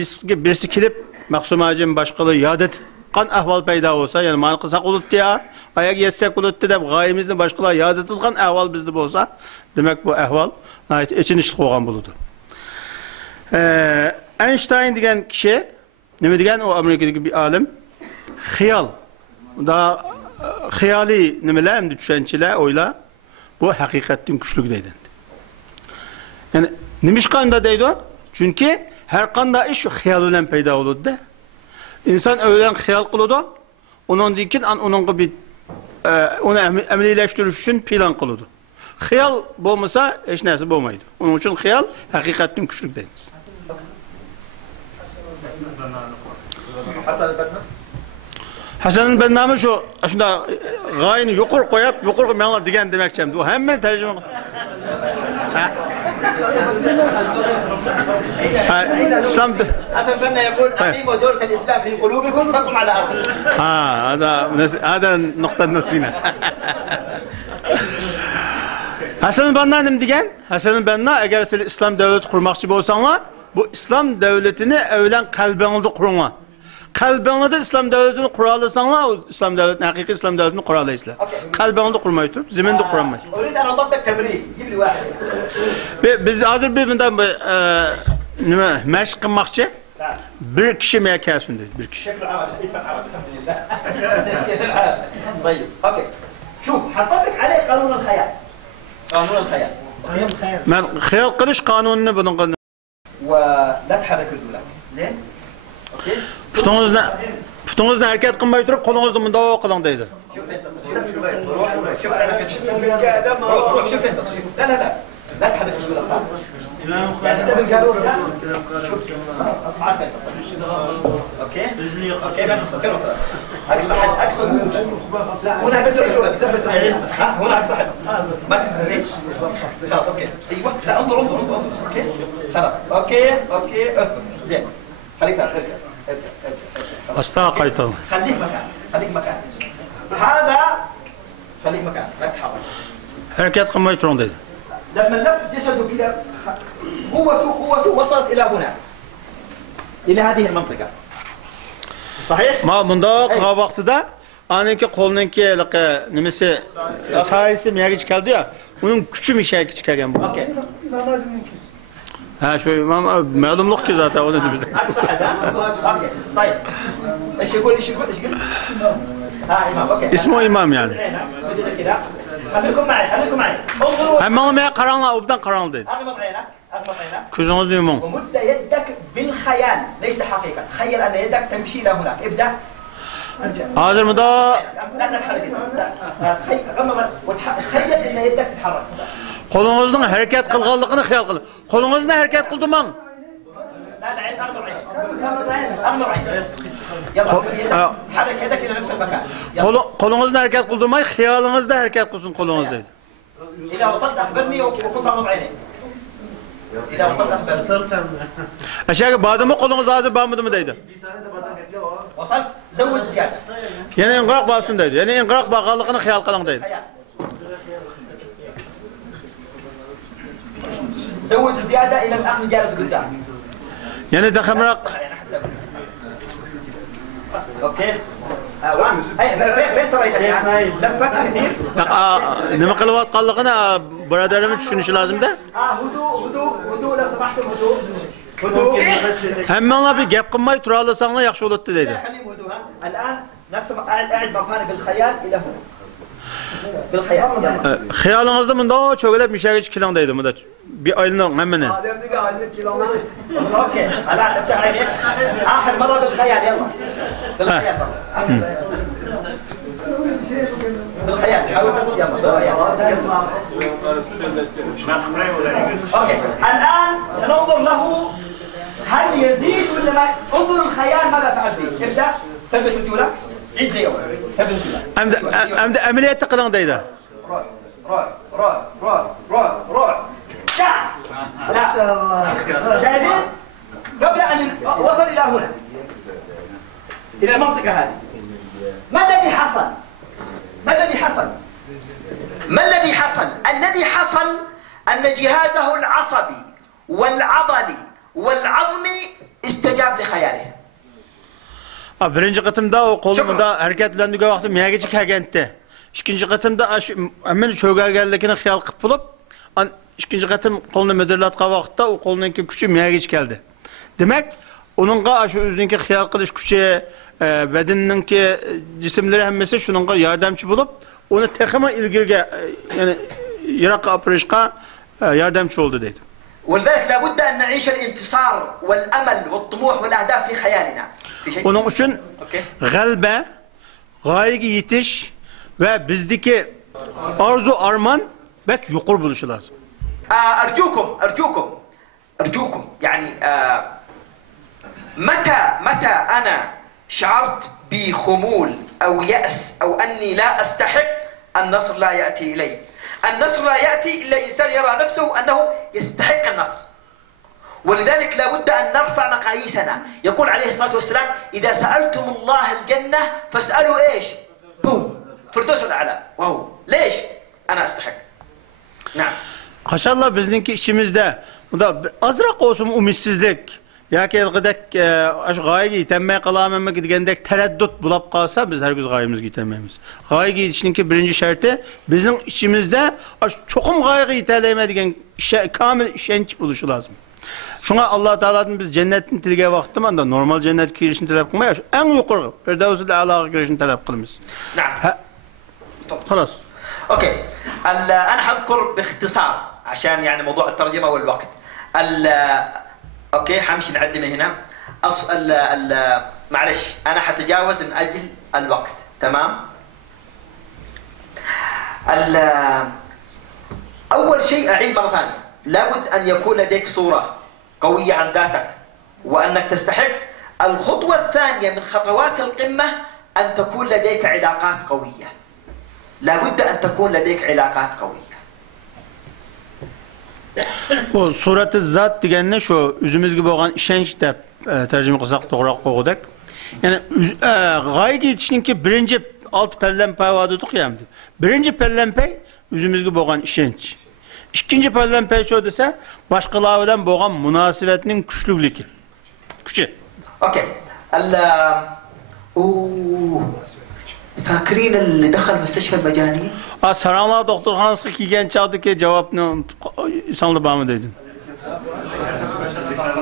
birisi kilip Maksum Hacim başkalığı yad etkan ahval payda olsa, yani mani kısak oluttu ya, ayak yetsek oluttu deb gayemizni başkalığı yad etilgan ahval bizde olsa, demek bu ahval için işlik olgan buludu. Einstein degen kişi, ne degen o Amerika'daki bir alim, xiyal, daha xiyali nemeler hem de düşünceler oyla, bu hakikatin güçlük deydi. Yani nimişkanda deydi o? Çünkü her kanda iş xiyal ile peyda olurdu da. İnsan öyle xiyal kılıyordu, onun dikin onun bir onu emelileştiriş için plan kılıyordu. Xiyal olmasa hiç neyse olmaydı. Onun için xiyal hakikatin güçlük deydi. Hasan el-Benna şu aslında gayeni yukur koyup yukur menla digen demekçem. Bu hemen tercüme. İslam حسن البنا يقول أقيموا دولة الإسلام في قلوبكم تقم على أرضكم. هذا نقطة نسينا. Hasan el-Benna ne digen? Hasan el-Benna eğer siz İslam devleti kurmakçı bolsanlar, bu İslam devletini evlen kalbinizde kurun. Kalbinizde İslam devletini kuralasanlar, İslam devletini, hakiki İslam devletini kuralaysınlar. Kalbinizde kurmayı tutup, zeminde kuramayız. أريد أن أطبق تمرين. جيب لي واحد. Biz hazır bir bundan meşk kılmakçı bir kişi meykesin dedi, bir kişi. طيب اوكي شوف حنطبق عليه قانون الخيال. قانون الخيال. Ben xiyal kılış kanununu bunun ولا تحرك رجلك. زين؟ اوكي؟ Putunuzla hareket kılmayı durup kolunuzla bunda kılın dedi. شوف انت شوف انا روح شوف انت لا لا لا لا تحرك رجلك خالص. يعني انت بالقارورة بس. شوف اصبعك انت اوكي؟ اوكي انت فين وصلت؟ اقصى حد اقصى هنا هنا اقصى حد ما تزيد خلاص اوكي ايوه لا انظر اوكي خلاص اوكي زين خليك اركز Asla kayıtalım. خليك مكان هذا خليك مكان لا تتحرك. Hareket kılmayı durun dedi. لما نلف جسده كذا قوته وصلت إلى هنا إلى هذه المنطقة صحيح؟ Ma bunda vaktıda anınki kolununki nemesi sayısı miyagi çıkardı ya, onun küçük bir şey çıkarken bu. أوكي. Ha şu malumluk ki zaten onu dedi bize. أقصى حد ها؟ أوكي طيب إيش يقول؟ ها إمام أوكي. İsmi imam yani. كذا خليكم معي انظروا. Hem malumaya karanlığa obdan karanlığı dedi. أغمض عينك. Gözünüzü yumun. ومد يدك بالخيال ليس حقيقة. تخيل أن يدك تمشي إلى هناك. ابدأ. Hazır mı da? لا تحرك. وتخيل أن يدك تتحرك. Kolunuzun hareket kılganlığını hayal kılın. Kolunuz ne hareket kıldı mı? لا عين أغمض عينك. يلا حرك يدك إلى نفس المكان. Kolunuz ne hareket kıldı mı? Hayalınız da hareket kılsın kolunuz dedi. إذا وصلت أخبرني وكن بغمض عينيك. إذا وصلت أخبرني. Aşağı bağdı mı kolunuz ağzı bağmadı mı dedi. وصلت زود زيادة. Yani inqiraq bağsın dedi. Yani inqiraq bağlılığını hayal kılın dedi. زود زيادة إلى الأخ الجالس قدام. Yani de xamraq. أوكي. فين تريت لفت كثير. nima qilayotganligini birodarimiz tushunishi lazımda. هدوء لو سمحتم هدوء. Hammanglar bir gap qilmay tura olsanglar yaxshi bo'ladi deydi. خليهم هدوء. الآن نفس قاعد مرة بالخيال إلى هنا. بالخيال. Xiyolingizda bunda cho'g'ilab mishaga chiqiling deydi bunda. Bir aylanib hammani. اوكي الآن افتح عينيك. آخر مرة بالخيال يلا. بالخيال مرة. بالخيال يلا. اوكي الآن سننظر له هل يزيد ولا ما. انظر الخيال ماذا فعل به. ابدأ ثبت رجولك. عيد زي أول. ثبت رجولك. Endi ameliyatni qiling deydi. روح لا شايفين قبل أن وصل إلى هنا إلى المنطقة هذه. ما الذي حصل؟ الذي حصل أن جهازه العصبي والعضلي والعظمي استجاب لخياله. Birinchi qitimda u qo'limda harakatlanadigan vaqtda miyaga chiqaganda. İkinci qitimda hemen cho'g'alganligini xiyol qilib bo'lib, ikkinchi qitim qo'lni midirlatgan vaqtda u qo'lninki kuchi miyaga chiqaldi. Demak, uningga shu o'zininki xiyol qilish kuchi, badanninki jismlari hammasi shuningga yordamchi bo'lib, uni texmi ilgirga, ya'ni yiroqqa opirishga yordamchi bo'ldi deydi. ولذلك لابد أن نعيش الانتصار والأمل والطموح والأهداف في خيالنا. Onun uchun g'alaba, g'oyaga yetish ve bizdeki arzu arman bek yuqur buluşu lazım. أرجوكم يعني متى أنا شعرت بخمول أو يأس أو أني لا أستحق، النصر لا يأتي إلي. النصر لا يأتي إلا إنسان يرى نفسه أنه يستحق النصر. ولذلك لابد أن نرفع مقاييسنا. يقول عليه الصلاة والسلام: إذا سألتم الله الجنة فاسألوا إيش؟ بوم فردوس الأعلى. واو ليش؟ أنا أستحق. نعم. Haşallah bizninki içimizde bu da azrak olsun umitsizlik. Yaki elgidek g'oyaga yetolmay qolamanmi degandek taraddud bo'lib qolsa biz hargiz g'oyamizga yetolmaymiz. G'oyaga yetishninki birinchi sharti bizning ichimizda cho'qim g'oyaga yetolmaydigan komil ishonch bo'lishi lozim. Şuna Allah Teala'dan biz cennetin tilge vaqtımanda normal cennet girişini talep kılmaya en yukarı Firdevs-ül A'la'ya girişini talep kılmış. خلاص. اوكي. انا حذكر باختصار عشان يعني موضوع الترجمه والوقت. اوكي حمشي نعدي من هنا. معلش انا حتجاوز من اجل الوقت، تمام؟ اول شيء اعيد مره ثانيه، لابد ان يكون لديك صوره قوية عن ذاتك وأنك تستحق. الخطوة الثانية من خطوات القمة أن تكون لديك علاقات قوية. لابد أن تكون لديك علاقات قوية. Bu surat-ı zat degende şu üzümüzge bo'lgan ishonch deb tarjima qilsak to'g'riroq qo'ydik. Ya'ni g'oyaga yetishninki birinchi 6 pallanpay dedik ya. Birinchi pallanpay üzümüzge bo'lgan ishonch. İkinci pallanpay şu desa boshqalar bilan bo'lgan munosabatning kuchlikligi. Kuchi. اوكي. فاكرين اللي دخل مستشفى المجانين؟ Saramlar doktorxonasiga kelgan chaqdagi javobni eslangda bormi deydin.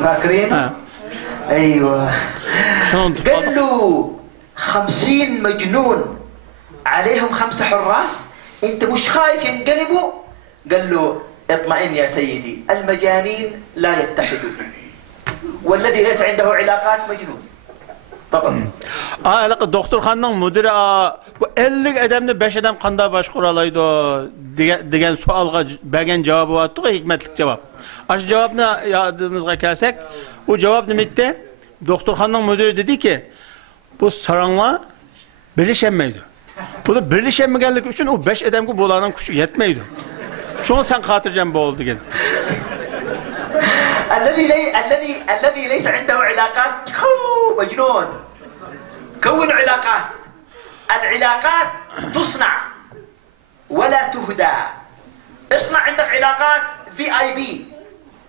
فاكرين؟ ايوه. قال له 50 مجنون عليهم 5 حراس، انت مش خايف ينقلبوا؟ قال له اطمئن يا سيدي، المجانين لا يتحدون، والذي ليس عنده علاقات مجنون. A'laq doktorxonaning mudiri bu 50 odamni 5 odam qanday boshqara oladi degan savolga bergan javobi bor-ku, hikmatli javob. Ash javobni yodimizga kelsak, u javob nima edi? Doktorxonaning mudiri dediki, bu saranglar birlashmaydi. Buni birlashmaganlik uchun u 5 odamga bo'laning kuchi yetmaydi. Shuni sen xotirjam bo'l degan. الذي ليس عنده علاقات مجنون. كون علاقات. العلاقات تصنع ولا تهدى. اصنع عندك علاقات VIP،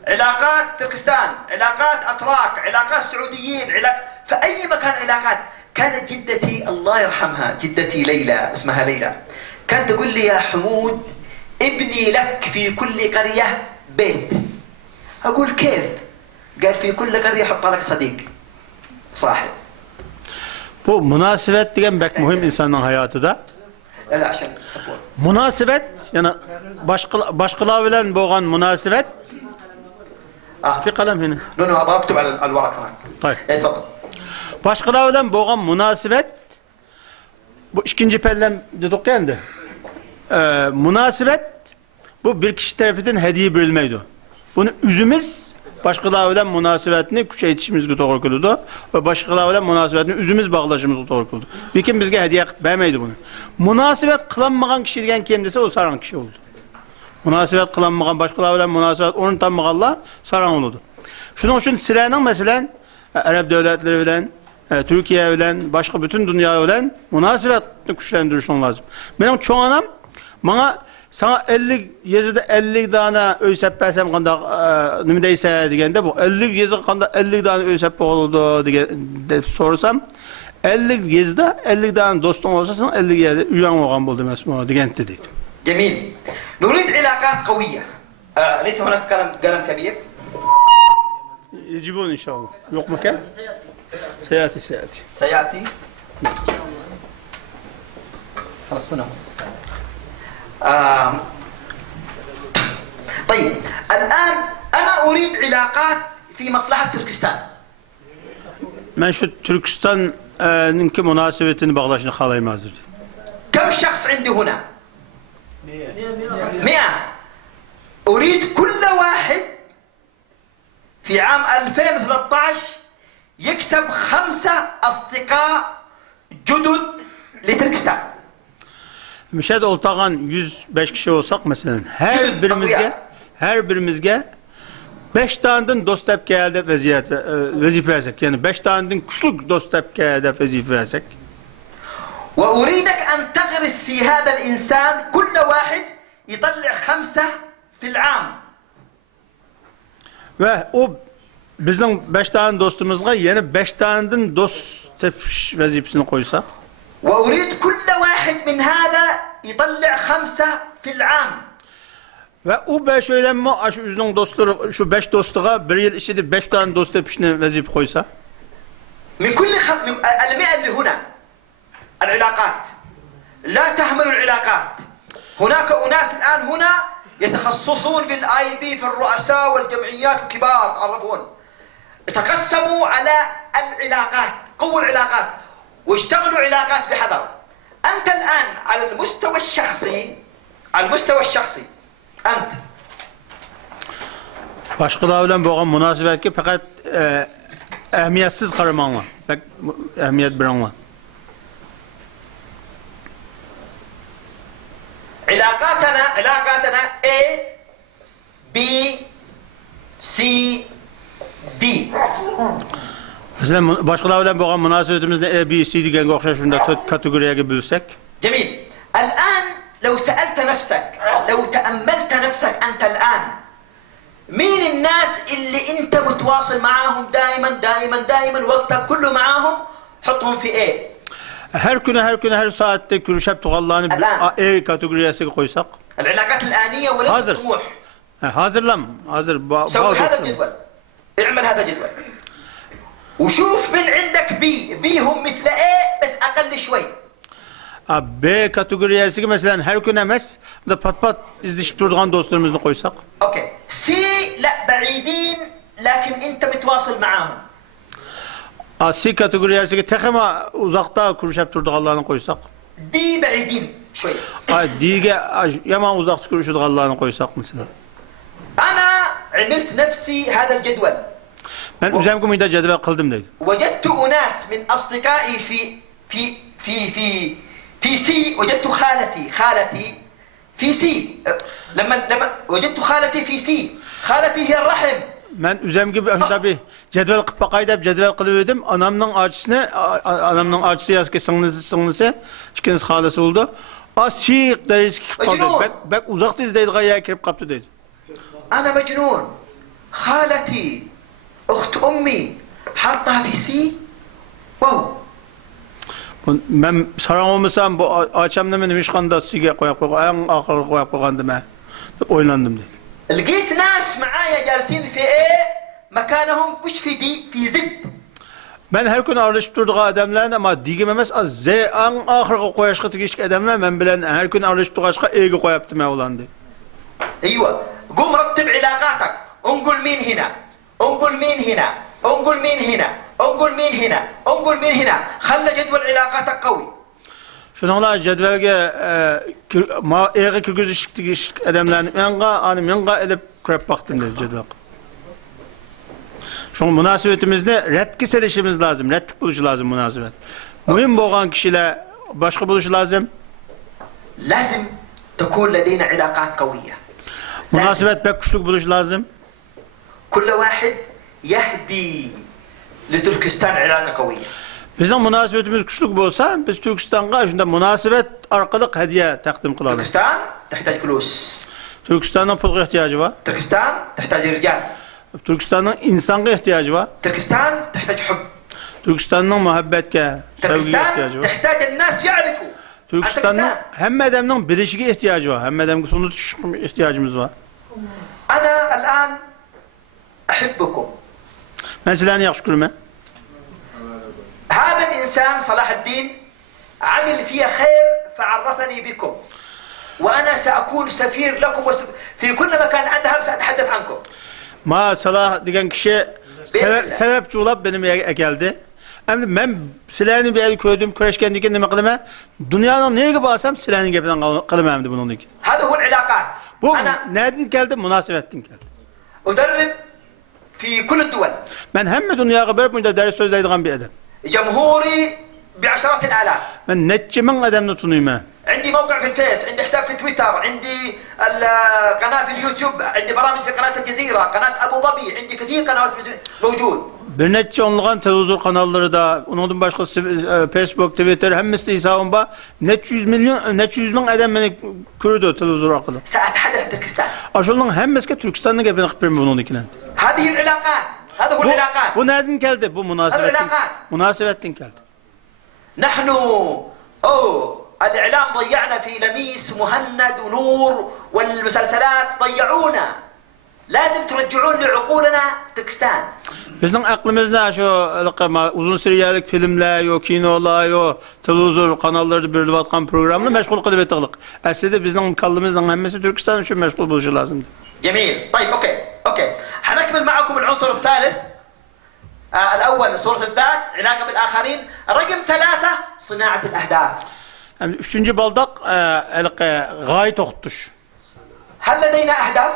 علاقات تركستان، علاقات اتراك، علاقات سعوديين، في اي مكان علاقات. كانت جدتي الله يرحمها، جدتي ليلى، اسمها ليلى، كانت تقول لي يا حمود ابني لك في كل قرية بيت. أقول كيف؟ قال في كل قرية حط لك صديق صاحب. Bu münasebet diyen bek mühim insanın hayatı da. لا عشان صفور. Münasebet yani başkalar bilen boğan münasebet. في قلم هنا. نو نو أبغى أكتب على الورق كمان. طيب. تفضل. Başkalar bilen boğan münasebet. Bu ikinci pellem dedik yani. Münasebet bu bir kişi tarafından hediye verilmeydi. Bunu üzümüz başkalar bilen münasebetini kuşaytışımızga doğru kıldı ve başkalar bilen münasebetini üzümüz bağlaşımızga doğru kıldı. Bir kim bizge hediye vermeydi bunu. Münasebet kılanmagan kişi degan kim dese o saran kişi oldu. Münasebet kılanmagan başkalar bilen münasebet onun tanımaganlar saran oldu. Şunun için sizlerin mesela Arap devletleri bilen, Türkiye bilen, başka bütün dünya bilen münasebet güçlendirişin lazım. Benim çoğu anam bana sana 50 yazıda 50 tane öy seppesem kanda ne deyse degende bu 50 yazı kanda 50 tane öy seppe oldu diye sorsam 50 yazıda 50 tane dostum olsa sana 50 yazıda üyen olgan buldu mesela degende dedi. جميل. نريد علاقات قوية. ليس هناك قلم كبير؟ يجيبون إن شاء الله. yok مكان؟ سيأتي. سيأتي. خلاص هنا. طيب الآن أنا أريد علاقات في مصلحة تركستان. Ben şu Türkistan'ınki münasebetini bağlaşını halayım hazır. كم شخص عندي هنا؟ 100. أريد كل واحد في عام 2013 يكسب 5 أصدقاء جدد لتركستان. Müşahede oltağan 105 kişi olsak mesela her birimizge 5 taneden dost tepkiyelde vazife versek. Yani 5 taneden kuşluk dost tepkiyelde vazife versek. وأريدك أن تغرس في هذا الإنسان كل واحد يطلع 5 في العام. Ve o bizim 5 tane dostumuzga yeni 5 taneden dost tepiş vazifesini koysak. وأريد كل واحد من هذا يطلع 5 في العام. Ve o 5 öğlenme şu üzünün dostları şu 5 dostuğa bir yıl içinde 5 tane dost tepişine vazife koysa. من كل المئة اللي هنا العلاقات لا تهمل العلاقات. هناك أناس الآن هنا يتخصصون في الآي بي في الرؤساء والجمعيات الكبار تعرفون. تقسموا على العلاقات، قووا العلاقات واشتغلوا علاقات بحذر. أنت الآن على المستوى الشخصي أنت Başkalarıyla boğan münasebet ki fakat ehmiyetsiz karamanlar. Pek ehmiyet biranlar. علاقاتنا A B C D. Mesela başkalarıyla boğan münasebetimizde A, B, C diyen okşaşında kategoriye bölsek. جميل. الآن لو سألت نفسك، لو تأملت نفسك أنت الآن، مين الناس اللي أنت متواصل معاهم دائما وقتك كله معاهم؟ حطهم في A. Her gün her saatte görüşüp tuğallarını A kategoriyesine koysak. العلاقات الآنية وليس طموح. Hazırlam. Hazır. سوي هذا الجدول. اعمل هذا الجدول. وشوف من عندك B هم مثل A بس أقل شوي. B kategoriyesi mesela her gün emez da pat izleşip durduğun dostlarımızı koysak. اوكي C لا بعيدين لكن انت متواصل معاهم. C kategoriyesi tekema uzakta görüşüp durduğunlarını koysak. D بعيدين شوي. D'ye yaman uzak görüşüdüğünlarını koysak mesela. أنا عملت نفسي هذا الجدول. Ben üzerime müyde cedvel kıldım dedi. وجدت أناس من أصدقائي في سي. وجدت خالتي في سي. لما وجدت خالتي في سي. خالتي هي الرحم. Ben üzerime gibi tabi cedvel kıp bakaydı cedvel kılıverdim. Anamın acısı yazki sınlısı çıkınız halası oldu. Asik deriz ki kaldı. Bek uzakta izleydi gayaya kirip kaptı dedi. أنا مجنون. خالتي أخت أمي حاطها في سي. واو. Ben saran olmasam bu akşamda benim hiç kanda sige koyup en ahır koyup koyandım ben. Oynandım dedi. لقيت ناس معايا جالسين في ايه مكانهم مش في دي في زد. Ben her gün arlaşıp durduk adamlarla ama digim emez az z en ahırga koyuşka tigişik adamlar ben bilen her gün arlaşıp durgaçka egi koyaptım ya ulandı. ايوه قوم رتب علاقاتك انقل مين هنا انقل مين هنا انقل مين هنا انقل مين هنا انقل مين هنا خلى جدول علاقاتك قوي. Şununla cedvelge egi kürgüzüşük tigişik adamlarla menga elip kürep baktım dedi cedvel. Şu münasebetimizde retki selişimiz lazım. Rettik buluşu lazım münasebet. Mühim boğan kişiyle başka buluşu lazım. لازم تكون لدينا علاقات قوية. Münasebet pek güçlü buluş lazım. كل واحد يهدي لتركستان علاقة قوية. Bizim münasebetimiz güçlü olsa biz Türkistan'a şunda münasebet arkalık hediye takdim kılalım. تركستان تحتاج فلوس. Türkistan'ın pulga ihtiyacı var. تركستان تحتاج رجال. Türkistan'ın insana ihtiyacı var. تركستان تحتاج حب. Türkistan'ın muhabbetke, sevgiye ihtiyacı تركستان var. تحتاج الناس يعرفوا. Türkistan'ın hem adamın bilişige ihtiyacı var, hem adamın sonuç ihtiyacımız var. أنا الآن أحبكم. Ben silahını yaxşı görürüm. هذا الإنسان صلاح الدين عمل فيها خير فعرفني بكم وأنا سأكون سفير لكم في كل مكان أذهب سأتحدث عنكم. Ma Salah diyen kişi sebepçi olup benim geldi. Hem de ben silahını bir yerde köydüm, köreşkendikken neme kılım. Dünyanın nereye bağırsam silahını gepinden kılım hem de bunun. هذا هو العلاقات. Bu nereden geldi? Münasebetten geldi. أدرب في كل الدول. Ben hem dünyaya bir müddet ders sözleydiğim bir adam. جمهوري بعشرات الآلاف. Ben netçimin adamını tunuyum. عندي موقع في الفيس، عندي حساب في تويتر، عندي قناة في اليوتيوب، عندي برامج في قناة الجزيرة، قناة أبو ظبي، عندي كثير قنوات موجود. Bir netçi onluğun televizyon kanalları da, onun başka Facebook, Twitter, hemmisi hesabım var. Net 100 bin adam beni gördü televizyon akıllı. سأتحدث تركستان. Aşılığın hemmesi Türkistan'da gebeni kıpırım bunun ikinden. هذه العلاقات، هذا هو العلاقات. Bu nereden geldi? Bu münasebetten geldi. نحن الإعلام ضيعنا في لميس مهند ونور والمسلسلات ضيعونا. لازم ترجعون لعقولنا تركستان. Bizim aklımızda şu uzun seriyelik filmler, yo kinolar, yo televizyon kanalları bir vatkan programını meşgul kılıp ettik. Aslında bizim kallımızdan hemmesi Türkistan şu meşgul buluşu lazımdı. جميل. طيب اوكي. حنكمل معكم العنصر الثالث. الأول صورة الذات، علاقة بالآخرين. رقم 3 صناعة الأهداف. Yani üçüncü baldak gayet okutuş. هل لدينا أهداف؟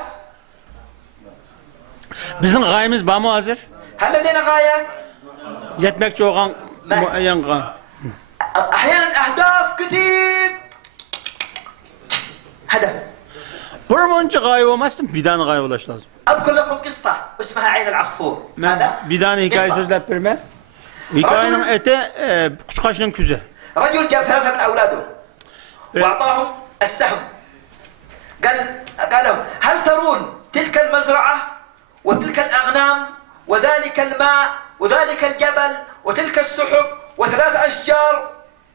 Bizim gayemiz var mı hazır? هل لدينا غاية؟ Yetmekçi olan muayyen gaye. أحيانا أهداف كثير. هدف. Burmanca gaye olmazsa bir tane gaye ulaş lazım. أذكر لكم قصة اسمها عين العصفور. Bir tane hikaye sözlet verme. Hikayenin eti kuşkaşının küze. رجل جاب 3 من أولاده وأعطاهم السهم. قال لهم هل ترون تلك المزرعة وتلك الأغنام وذلك الماء وذلك الجبل وتلك السحب و3 أشجار؟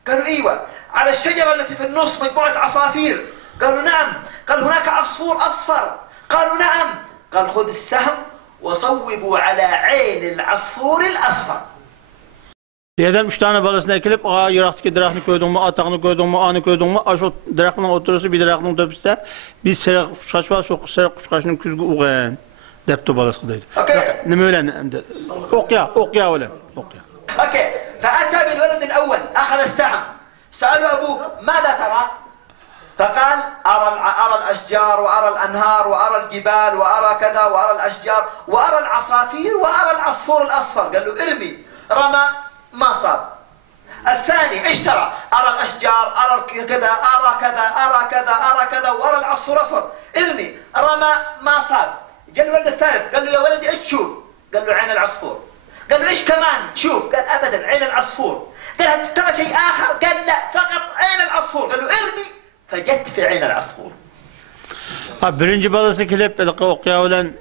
قالوا أيوة. على الشجرة التي في النص مجموعة عصافير. قالوا نعم. قال هناك عصفور أصفر. قالوا نعم. قال خذ السهم وصوبوا على عين العصفور الأصفر. Dedem 3 tane balasını ekilip yıraktaki direktini koydun mu, atağını koydun mu, anı koydun mu, aşo direktinin oturusu bir direktinin tepside bir seyrek kuşkaş var, çok seyrek kuşkaşının küzgü uğayan depto balası kıdaydı. Ne mi öyle? Okya öyle. اوكي فأتى بالولد الأول أخذ السهم. سألوا أبوه ماذا ترى؟ فقال أرى الأشجار وأرى الأنهار وأرى الجبال وأرى كذا وأرى الأشجار وأرى العصافير وأرى العصفور الأصفر. قال له ارمي. رمى ما صاب. الثاني ايش ترى؟ أرى الأشجار أرى كذا أرى كذا أرى كذا أرى كذا وأرى العصفور الأصفر. ارمي. رمى ما صاب. جاء الولد الثالث قال له يا ولدي ايش تشوف؟ قال له عين العصفور. قال له ايش كمان تشوف؟ قال أبدا عين العصفور. قال ترى شيء آخر؟ قال لا فقط عين العصفور. قال له ارمي. فجت في عين العصفور. Birinci balası kelip okuya bilen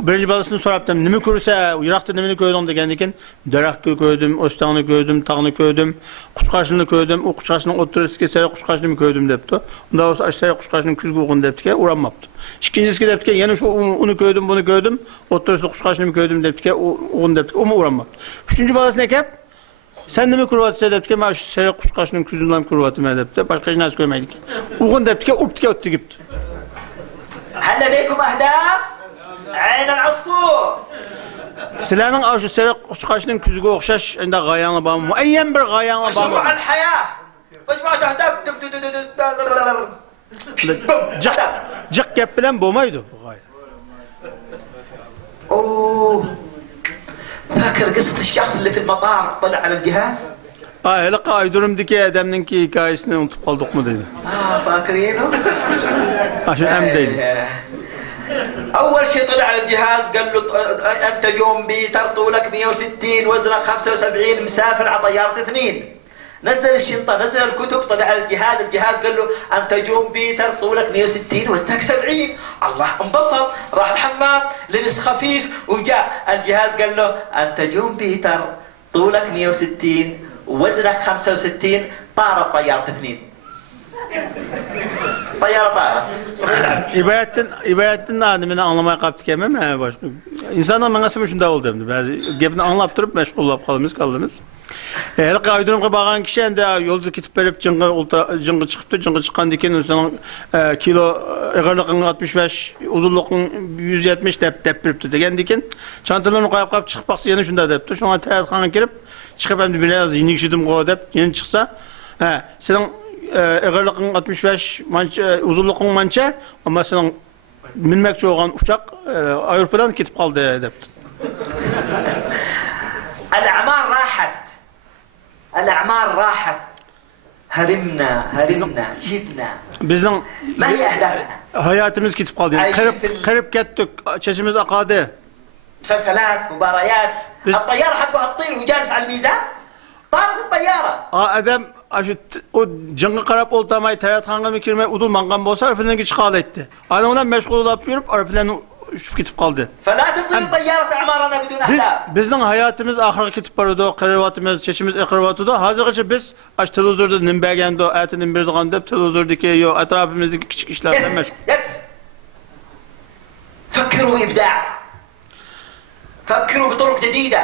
birinci balasını soraptım. Nimi körse, Irak'ta nimini köydüm degendikin. Daraxtı köydüm, Ostağını köydüm, Tağını köydüm, Kuşkaşını köydüm. O Kuşkaşının oturusike sere Kuşkaşını köydüm depti. Onda o sere Kuşkaşının küzgü uğun deptike, uğranmaptı. İkincisi deptike, yine şu onu köydüm, bunu köydüm. Oturusu Kuşkaşını köydüm deptike, uğun deptike, o mu uğranmaptı. Üçüncü balası ne kep? Sen nimi kurvatı sedeptike, ben sere Kuşkaşının küzünden kurvatı medepti. Başka hiç nasıl köymeydik. Uğun deptike, uptike öttü gipti. هل لديكم أهداف؟ عين العصفور. Silahın aşı serek kuşkaşının küzüge okşaş enda gayanı bağım. Muayyen bir gayanı bağım. مشروع الحياة. مجموعة أهداف. Cık yap bilen bomaydı bu gaya. أوه. فاكر قصة الشخص اللي في المطار طلع على الجهاز؟ Hele kaydırımdaki adamınki hikayesini unutup kaldık mı dedi. فاكرينه؟ Aşın em değil. أول شيء طلع على الجهاز قال له أنت جومبيتر طولك 160 وزنك 75 مسافر على طيارة 2 نزل الشنطة نزل الكتب طلع على الجهاز قال له أنت جومبيتر طولك 160 وزنك 70 الله انبسط راح الحمام لبس خفيف وجاء الجهاز قال له أنت جومبيتر طولك 160 وزنك 65 طارت طيارة 2 طيارة طارت İbadetin adımını anlamaya kaptık emem başka. İnsanlar manası şunda oldu hem de. Bazı gebini anlap durup meşgul olup kaldığımız. Hele kaydırımga bağan kişi ende yolda kitip berip cıngı çıktı. Cıngı çıkan diken senin kilo ağırlığın 65, uzunluğun 170 dep biripti degen diken. Çantalarını koyup çıkıp baksa yine şunda depti. Şuna teyatxana kirip çıkıp hem de biraz yenik şidim koy dep yeni çıksa. Senin ağırlığın 65, uzunluğun mança ama senin minmekçi olan uçak Avrupa'dan kitip kaldı depti. الأعمار راحت الأعمار راحت هرمنا جبنا Bizim ما هي أهدافنا؟ hayatımız kitip kaldı. Yani kırıp gittik, çeşimiz akadı. مسلسلات مباريات الطيارة حقه تطير وجالس على الميزان طارت الطيارة Adam o cıngı karap oltamayı teyatxanğa mı kirmeye udulmangan bolsa arpından ki çıkalı etti. Adam ondan meşgul olup yürüp arpından uçup gitip kaldı. فلا تطير طيارة أعمارنا بدون أهداف. Bizden hayatımız ahir kitip barıdı, kırıvatımız, çeşimiz ekırıvatıdı. Hazırlıkça biz televizörde nimbegende, etinin bir dağında televizördeki etrafımızdaki küçük işlerden meşgul. يس فكروا بإبداع فكروا بطرق جديدة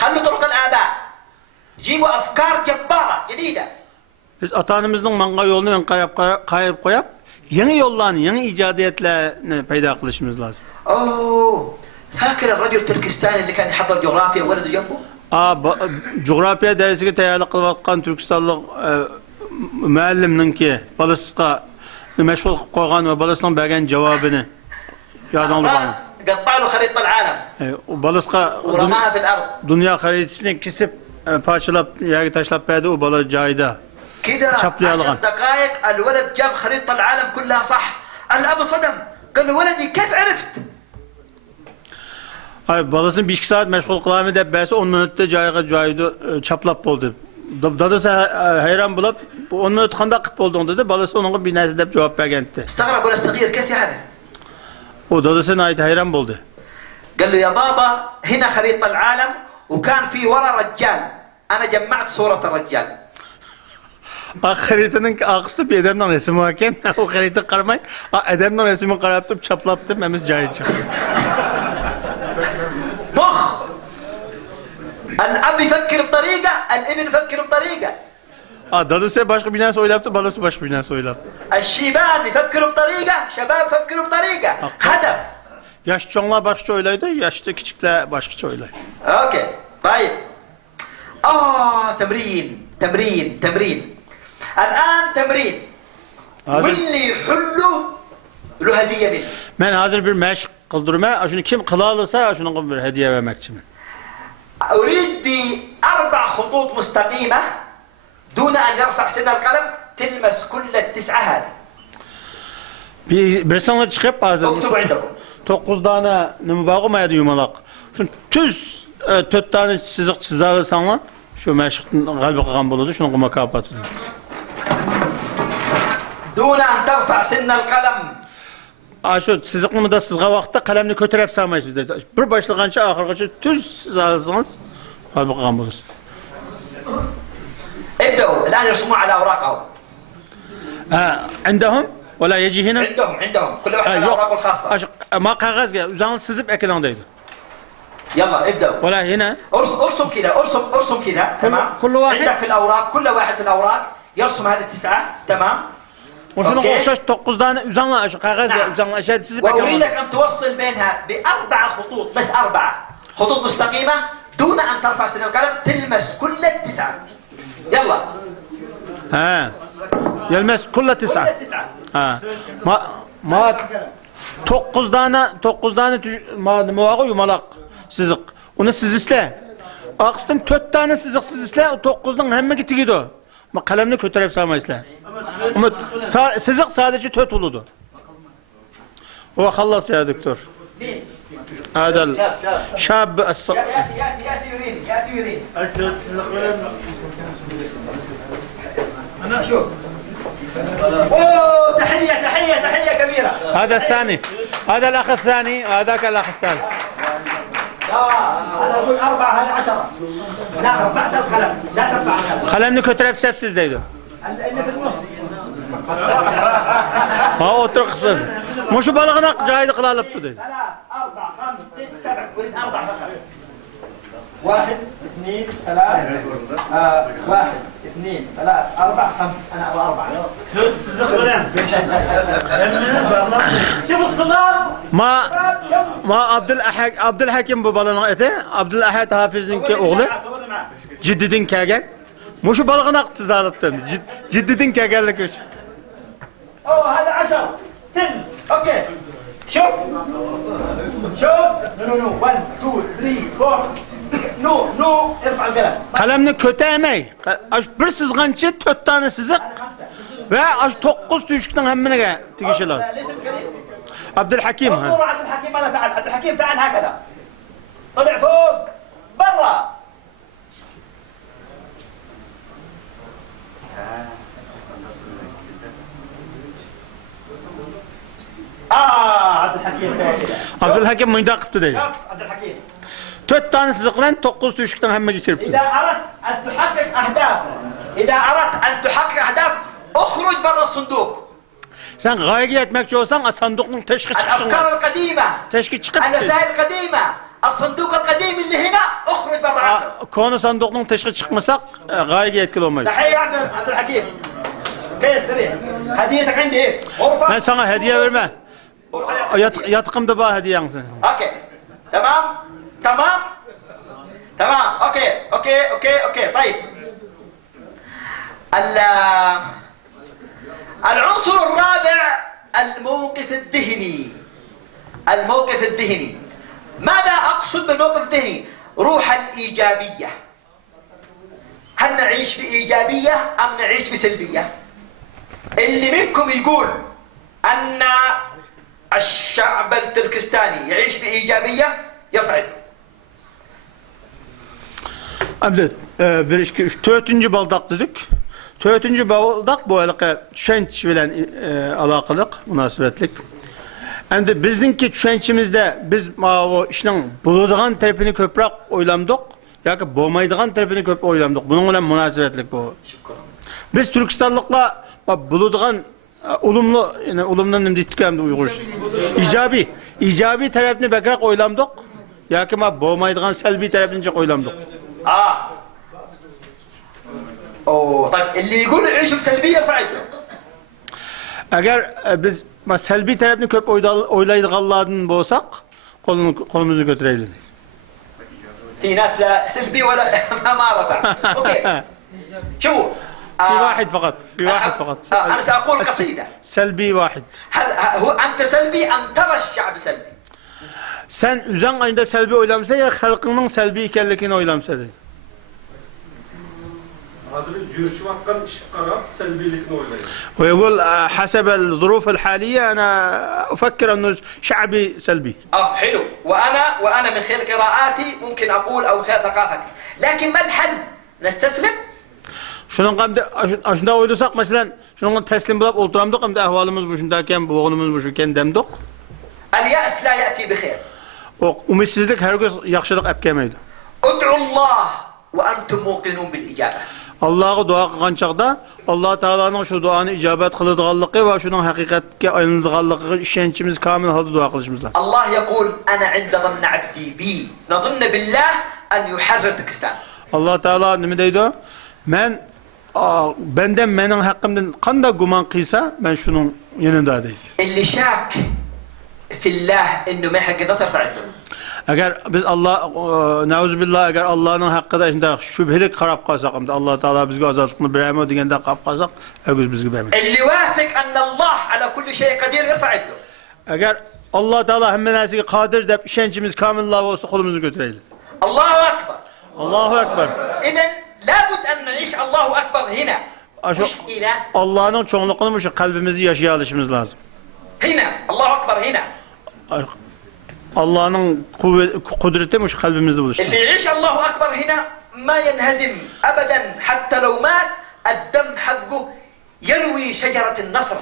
خلوا طرق الآباء جيبوا أفكار جبارة جديدة. Biz atanımızın manga yolunu kayıp koyup yeni yollarını, yeni icadiyetlerini peyda kılışımız lazım. أوه فاكر الرجل التركستاني اللي كان يحضر جغرافيا وولده جنبه؟ Coğrafya dersine tayarlık kılıvatkan Türkistanlı müellimninki balıska meşgul koygan ve balıskın bergen cevabını yadın bana. قطع له خريطة العالم. O balıska ورماها في الأرض. dünya haritasını kesip parçalap yeri taşlap verdi o balığı cayda. كده 10 دقائق الولد جاب خريطة العالم كلها صح. الأب صدم قال له ولدي كيف عرفت؟ Hayır, balısını 1-2 saat meşgul kılamı da besi 10 minütte caydı çaplap oldu. Dadısı hayran bulup 10 minüt kanda kıp oldun dedi. Balısı onun bir nesi de cevap vergendi. استغرب ولا الصغير كيف يعرف؟ O dadısına ait hayran buldu. قال له يا بابا هنا خريطة العالم وكان في ورا رجال. أنا جمعت صورة الرجال. Haritanın ağızda bir adamdan resim varken o harita karmay adamdan resmi karaptım çaplaptım hemiz cahil çıktı. مخ الأب يفكر بطريقة الابن يفكر بطريقة. Dadısı başka bir nesi oylaptı, balası başka bir nesi oylaptı. الشيبان يفكروا بطريقة شباب يفكروا بطريقة هدف. Yaş çoğunlar başka oylaydı, yaşlı küçükler başka oylaydı. اوكي طيب تمرين الآن تمرين واللي يحله له هدية مني. Ben hazır bir meşk kıldırma, şunu kim kılalırsa şunu bir hediye vermek için. أريد ب4 خطوط مستقيمة دون أن يرفع سن القلم تلمس كل ال9 هذه. Bir sana çıkıp hazır. اكتبوا عندكم. 9 tane nime bağımaydı yumalak. Şunu tüz 4 tane çizik çizersen şu meşktin kalbi kıgan buludu, şunu kuma kapatıdı. دون أن ترفع سن القلم. Aşı siziqni da sizga vaqtda qalamni ko'tarib salmaysiz dedi. Bir başlag'ancha oxirgacha tuz siz olsangiz hal bo'lgan bo'lasiz. ابدأوا الآن يرسموا على أوراقهم. عندهم ولا يجي هنا؟ عندهم كل واحد على أوراقه الخاصة. ما قاغذga uzangiz sizib ekran deydi. يلا ابدأوا. ولا هنا؟ ارسم كذا ارسم كذا تمام. كل واحد عندك في الأوراق كل واحد في الأوراق يرسم هذه التسعة تمام. وشنو o'xshash 9 tane uzanlar shu qog'ozga uzanlar ashadi sizib ekran. وأريدك أن توصل بينها ب4 خطوط بس 4 خطوط مستقيمة دون أن ترفع سن القلم تلمس كل التسعة. يلا. يلمس كل 9. ما 9 tane muvağı yumalaq siziq. Onu siz isle. Aqsdan 4 tane siziq isle, 9'dan hemmegi tigidi o. Ma qalamni ko'tarib salmaysizlar. Ama siziq sadece 4 uludu. هو خلص يا دكتور. هذا الشاب يأتي يرين. أنا شوف. أوه تحية كبيرة. هذا الثاني. هذا الأخ الثاني وهذاك الأخ الثالث. لا أنا أقول 4 هذه 10. لا رفعت القلم لا ترفع القلم. قلمني كترب سبسيز ديدو. اللي في النص. oturuq qilsiz. Mushu balig'ini joyida qila olibdi dedi. 3 4 5 6 7 ولد 4 فقط. 1 2 3 1 2 3 4 5 أنا أبغى 4. شوف الصغار. ما عبد الحكيم bu balığın eti. Abdülahad Hafiz'inki oğlu. Ciddidin kelgan. Mushu balig'ini siz olibdi. Ciddidin kelganlik uchun. اوه هذا 10 10 اوكي شوف نو 1 2 3 4 نو ارفع القلم qalamni ko'tarmay bir sizg'ancha 4 tane siziq va 9 tuşukdan hammaniga tegishi lozim. Abdulhakim انظر عبد الحكيم ماذا فعل. عبد الحكيم فعل هكذا طلع فوق برا. عبد الحكيم mıyda qıptı deydi. عبد الحكيم 4 tane siziq bilan 9 tuşukdan hammaga kiribdi. إذا أردت أن تحقق أهداف اخرج برا الصندوق. Sen g'oyaga yetmoqchi bo'lsang, sanduqning tashqi chiqishing. الأفكار القديمة. Tashqi chiqib. الوسائل القديمة. الصندوق القديم اللي هنا اخرج برا عنه. Konu sanduqning tashqi chiqmasak, g'oyaga yetkila olmaydi. تحية عبد الحكيم. كيف سريع. هديتك عندي إيه؟ غرفة. Ben sana hediye verme. Yatqımda bana hediyen sen. اوكي تمام اوكي طيب العنصر الرابع الموقف الذهني. ماذا اقصد بالموقف الذهني؟ روح الايجابيه. هل نعيش بايجابيه ام نعيش بسلبيه؟ اللي منكم يقول ان الشعب التركستاني يعيش بإيجابية يرفع يده. Abdül, 1 2 3 4. baldak dedik. 4. baldak bu əlaqə düşənç bilan əlaqəlıq, münasibətlik. Endi bizdinki düşənçimizdə biz o işin buludğan tərəfini köprək oylamdıq, yoki bo'lmaydigan tərəfini köp oylamdıq. Bunun bilan münasibətlik bu. Biz Türkistanlıqlar buludğan olumlu, yani olumdan nima deydik hamda Uyg'urcha. İjabiy tarafni bakroq o'ylamdik yoki bo'lmaydigan salbiy tarafni o'ylamdik. طيب اللي يقول يعيش بسلبيه يرفع يده. Agar biz salbiy tarafni ko'p o'ylaydiganlardan bo'lsak, qo'limizni ko'taraylik. في ناس لا سلبي ولا ما رفع. اوكي. شوفوا في واحد فقط. أنا سأقول قصيدة. سلبي واحد. هل هو أنت سلبي أم ترى الشعب سلبي؟ Sen üzən ayında səlbi oylamsa ya xalqının səlbi ikənlikini oylamsa dedi. Hazır görüşü hakkında iş qarab səlbilikini oylayır. ويقول حسب الظروف الحالية أنا أفكر أنه شعبي سلبي. حلو. وأنا من خلال قراءاتي ممكن أقول أو خلال ثقافتي. لكن ما الحل؟ نستسلم؟ Şunun aşında oylasak mesela şunun teslim bulup oturamdık hem de ahvalımız bu şundayken bu oğlumuz bu şuken demdik. اليأس لا يأتي بخير. Ümitsizlik her gün yaxşılık ep gelmeydi. ادعوا الله وأنتم موقنون بالإجابة. Allah'a dua qilgan chaqda Allah Taola'nın şu duanı icabet qiladiganligi va şunun haqiqatga aylanadiganligiga ishonchimiz kamil holda dua qilishimiz lazım. الله يقول أنا عند ظن عبدي بي نظن بالله أن يحرر تركستان. Allah Taala nima deydi? Benden mening haqqimdan qanday gumon qilsa, men shuning yanında deydi. اللي شاك في الله إنه ما يحق النصر فعنده. Agar biz Allah nauzubillah agar Allah'ın haqqida shunday shubhalik qarab qolsak, Allah Taala bizga ozodlikni beraymi deganda qarab qolsak, o'giz bizga bermaydi. اللي واثق أن الله على كل شيء قدير يرفع يده. Agar Allah Taala hamma narsaga qodir deb ishonchimiz komillar bo'lsa, qo'limizni ko'taraylik. الله أكبر. Allohu akbar. إذن لابد أن نعيش الله أكبر هنا. مش هنا. Allah'ın çoğunluğunu şu kalbimizi yaşayalışımız lazım. هنا الله أكبر هنا. Allah'ın kudreti şu kalbimizde buluştu. اللي يعيش الله أكبر هنا ما ينهزم أبدا حتى لو مات الدم حقه يروي شجرة النصر.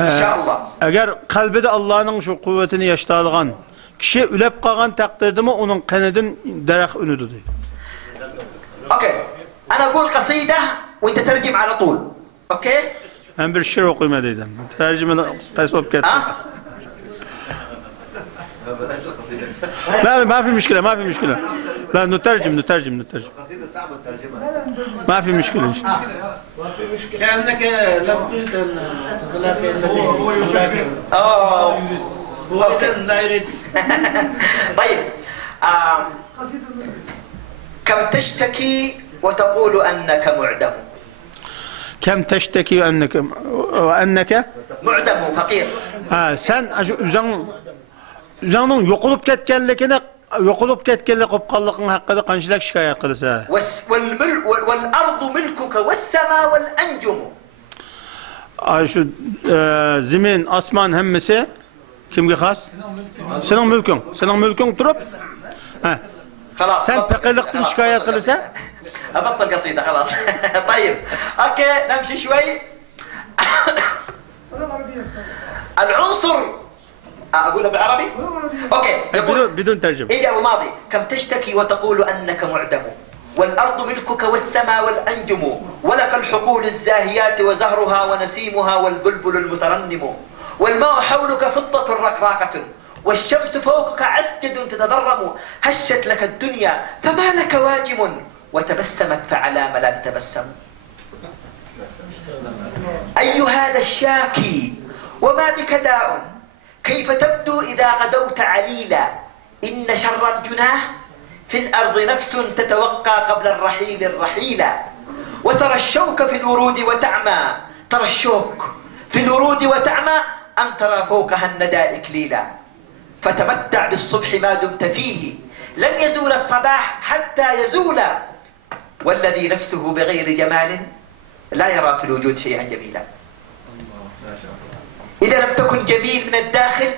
إن شاء الله. Eğer kalbide Allah'ın şu kuvvetini yaşadığın kişi ülep kalgan takdirde mi onun kanadın derek önüdür diyor. أوكي. أنا أقول قصيدة وأنت ترجم على طول. أوكي. Ben bir şiir okuyma dedim. Tercüme tasvip ettim. لا ما في مشكلة ما في مشكلة. لا نترجم. ما في مشكلة. كأنك لم تريد أن تتلاقى الذي هو كان لا يريد. طيب كم تشتكي وتقول أنك معدم. كم تشتكي وأنك معدم فقير. Sen üzerinin yokulup ketkenlikini yokulup ketkenlik kopkallıkın hakkında kançılık şikayet kılırsa. والأرض ملكك والسماء والأنجم. Şu zemin, asman hemmesi kimge has? Senin mülkün. Senin mülkün durup sen fakirlikten şikayet kılırsa? أبطل قصيدة خلاص. طيب أوكي نمشي شوي. العنصر أقولها بالعربي؟ أوكي بدون ترجمة. إجا وماضي كم تشتكي وتقول أنك معدم والأرض ملكك والسماء والأنجم ولك الحقول الزاهيات وزهرها ونسيمها والبلبل المترنم والماء حولك فضة رقراقة والشمس فوقك عسجد تتضرم هشت لك الدنيا فما لك واجم وتبسمت فعلى ما لا تتبسم. أي هذا الشاكي وما بك داء كيف تبدو إذا غدوت عليلا إن شر الجناه في الأرض نفس تتوقى قبل الرحيل الرحيلا وترى الشوك في الورود وتعمى ترى الشوك في الورود وتعمى أن ترى فوقها الندى إكليلا فتمتع بالصبح ما دمت فيه لن يزول الصباح حتى يزول والذي نفسه بغير جمال لا يرى في الوجود شيئا جميلا. إذا لم تكن جميل من الداخل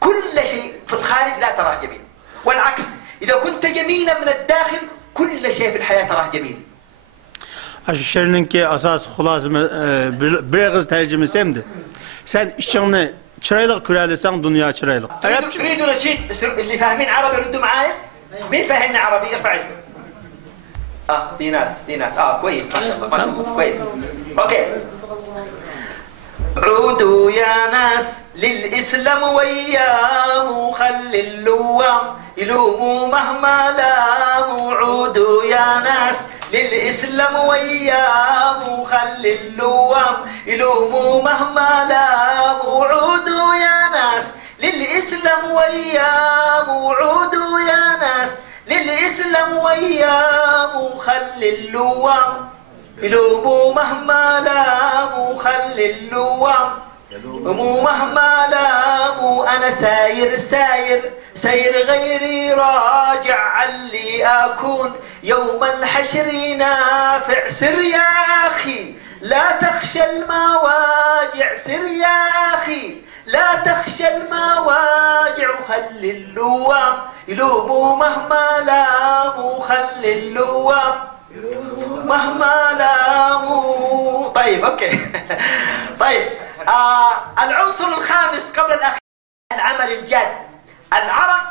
كل شيء في الخارج لا تراه جميل والعكس إذا كنت جميلا من الداخل كل شيء في الحياة تراه جميل. Şiirinin ki asas hulasımı bir ağız tercümesi hemdi. Sen işini çıraylık kürelesen dünya çıraylık. تريدوا نشيد اللي فاهمين عربي ردوا معايا؟ مين فاهمني عربي يرفع يده. في ناس كويس ما شاء الله كويس. أوكي. عودوا يا ناس للإسلام وياه خلي اللوام يلوموا مهما لاموا. عودوا يا ناس للإسلام وياه خلي اللوام يلوموا مهما لاموا. عودوا يا ناس للإسلام وياه عودوا يا ناس للإسلام وياه خلي اللوام يلوموا مهما لاموا. خلي اللوام يلوموا مهما لاموا. أنا ساير غيري راجع علي أكون يوم الحشر نافع. سر يا أخي لا تخشى المواجع. سر يا أخي لا تخشى المواجع. خلي اللوام يلوموا مهما لاموا. خلي اللوام مهما لاموا. طيب اوكي. طيب العنصر الخامس قبل الأخير العمل الجاد. العرق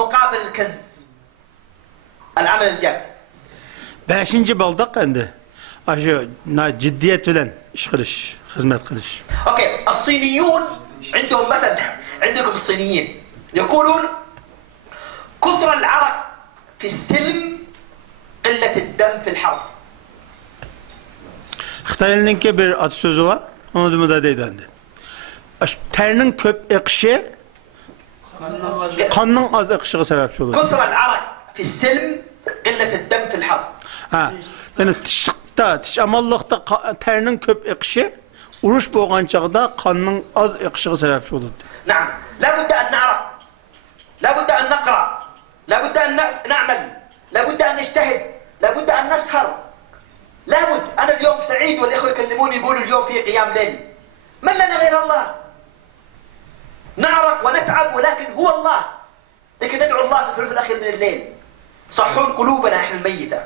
مقابل الكنز. العمل الجاد. Beşinci baldak endi. Aşı ciddiyet bilen iş kılış, hizmet kılış. اوكي، الصينيون عندهم مثل، عندكم الصينيين يقولون كثر العرق في السلم قلة الدم في الحرب. Xitaylı'nınki bir atasözü var. Onu da deydi. Terinin köp ekşi kanın az ekşiği sebepçi olur. كثر العرق في السلم قلة الدم في الحرب. Ha, yani tiş amallıkta terinin köp ekşi, uruş boğan çağda kanın az ekşiği sebepçi olur. نعم، لا بد أن نعرق، لا بد أن نقرأ، لا بد أن نعمل، لا بد أن نجتهد، لا بد أن نسهر. لابد. أنا اليوم سعيد والإخوة يكلموني يقولوا اليوم في قيام ليل. من لنا غير الله؟ نعرق ونتعب ولكن هو الله. لكن ندعو الله في الثلث الأخير من الليل. صحون قلوبنا احنا الميتة.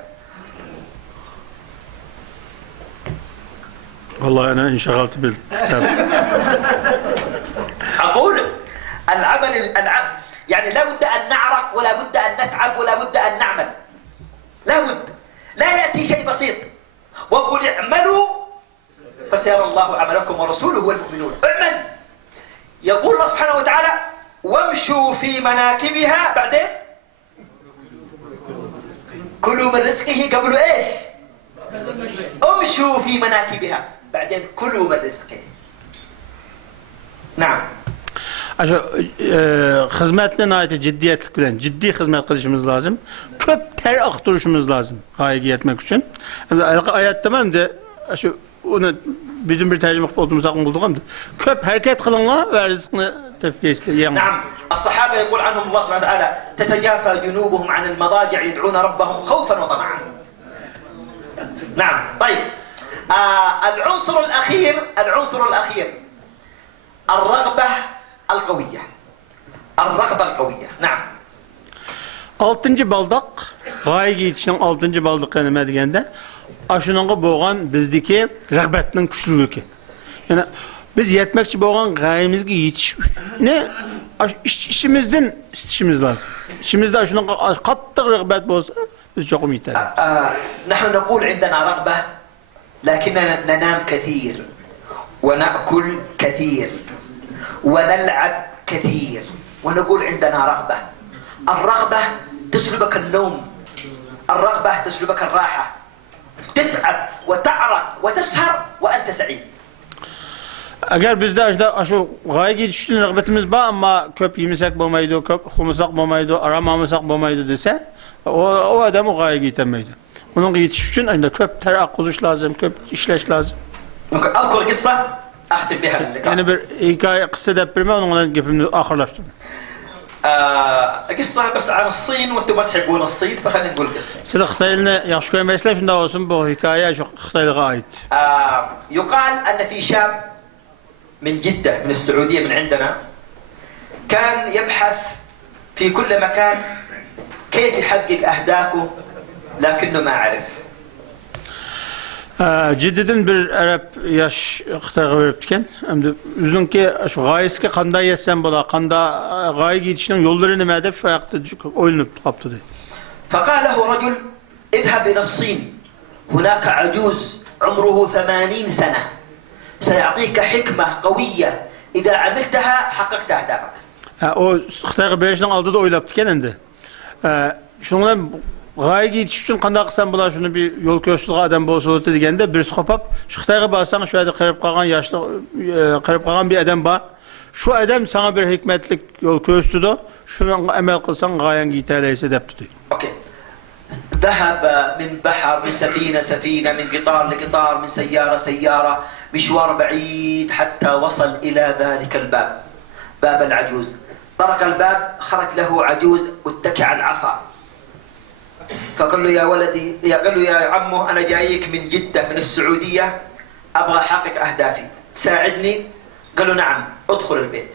Vallahi أنا انشغلت بالكتاب. أقول العمل يعني لا بد أن نعرق ولا بد أن نتعب ولا بد أن نعمل. لا بد. لا يأتي شيء بسيط. وقل اعملوا فسيرى الله عملكم ورسوله والمؤمنون. اعمل. يقول الله سبحانه وتعالى وامشوا في مناكبها بعدين كلوا من رزقه قبل ايش؟ امشوا في مناكبها بعدين كلوا من رزقه. نعم. Aşı hizmetine ait ciddiyetlik bilen ciddi hizmet kılışımız lazım. Köp ter aktırışımız lazım gaye etmek için. Ayet tamam da aşı onu bizim bir tercüme olduğumuz hakkında bulduk ama köp hareket kılınla ve rızkını tefkiyesle yiyen. نعم. الصحابة يقول عنهم الله سبحانه وتعالى تتجافى جنوبهم عن المضاجع يدعون ربهم خوفا وطمعا. نعم. طيب. العنصر الأخير الرغبة القوية. الرغبة القوية. نعم. Altıncı baldak, gaye yetişen altıncı baldak nima degende, aşınanğa boğan bizdeki rağbetinin güçlülüğü. Yani biz yetmekçi boğan gayemizge yetiş ne işimizden istişimiz lazım. İşimizde aşınanğa kattık rağbet bolsa biz çokum yeter. نحن نقول عندنا رغبة لكننا ننام كثير ونأكل كثير ونلعب كثير ونقول عندنا رغبة. الرغبة تسلبك النوم. الرغبة تسلبك الراحة. تتعب وتعرق وتسهر وأنت سعيد. Eğer bizde aşı gaye yetiştiğin rağbetimiz var ama köp yemesek olmaydı, köp okumasak olmaydı, aramamasak olmaydı dese o adam o gaye yetemeydi. Onun yetiş için köp ter akkuzuş lazım, köp işleş lazım. أذكر قصة أختم بها اللقاء. Yani bir hikaye kısa depremi onun gibi ahırlaştım. قصة بس عن الصين وأنتم ما تحبون الصين فخلينا نقول قصة. Siz Xitaylı'nı yaxşı görmezler, şunda olsun bu hikaye çok Xitaylığa ait. يقال أن في شاب من جدة من السعودية من عندنا كان يبحث في كل مكان كيف يحقق أهدافه لكنه ما عرف. Cidden bir Arap yaş Xitayga veriptiken, hem üzünki şu gayesine qanday yetsen bola, qanda gaye yetişinin yolları nima dep şu ayakta oylanıp qaptı deydi. فقال له رجل اذهب إلى الصين هناك عجوز عمره 80 سنة سيعطيك حكمة قوية إذا عملتها حققت أهدافك. O Xitayga berişinin aldı da oylaptiken endi. Şundan gaye yetiş için qanday qılsan bola şunu bir yol köşkülük adam bolsa degende bir sopap şu Xitayga barsan şu yerdə qırıp qalğan yaşlı qırıp qalğan bir adam var. Şu adam sana bir hikmetlik yol köştüdü. Şunu amel qılsan gayen yeterliyse depti. أوكي. ذهب من بحر من سفينة من قطار لقطار من سيارة سيارة مشوار بعيد حتى وصل إلى ذلك الباب باب العجوز. طرق الباب خرج له عجوز متكئ على العصا. فقال له يا ولدي قال له يا عمو أنا جايك من جدة من السعودية أبغى أحقق أهدافي ساعدني. قال له نعم ادخل البيت.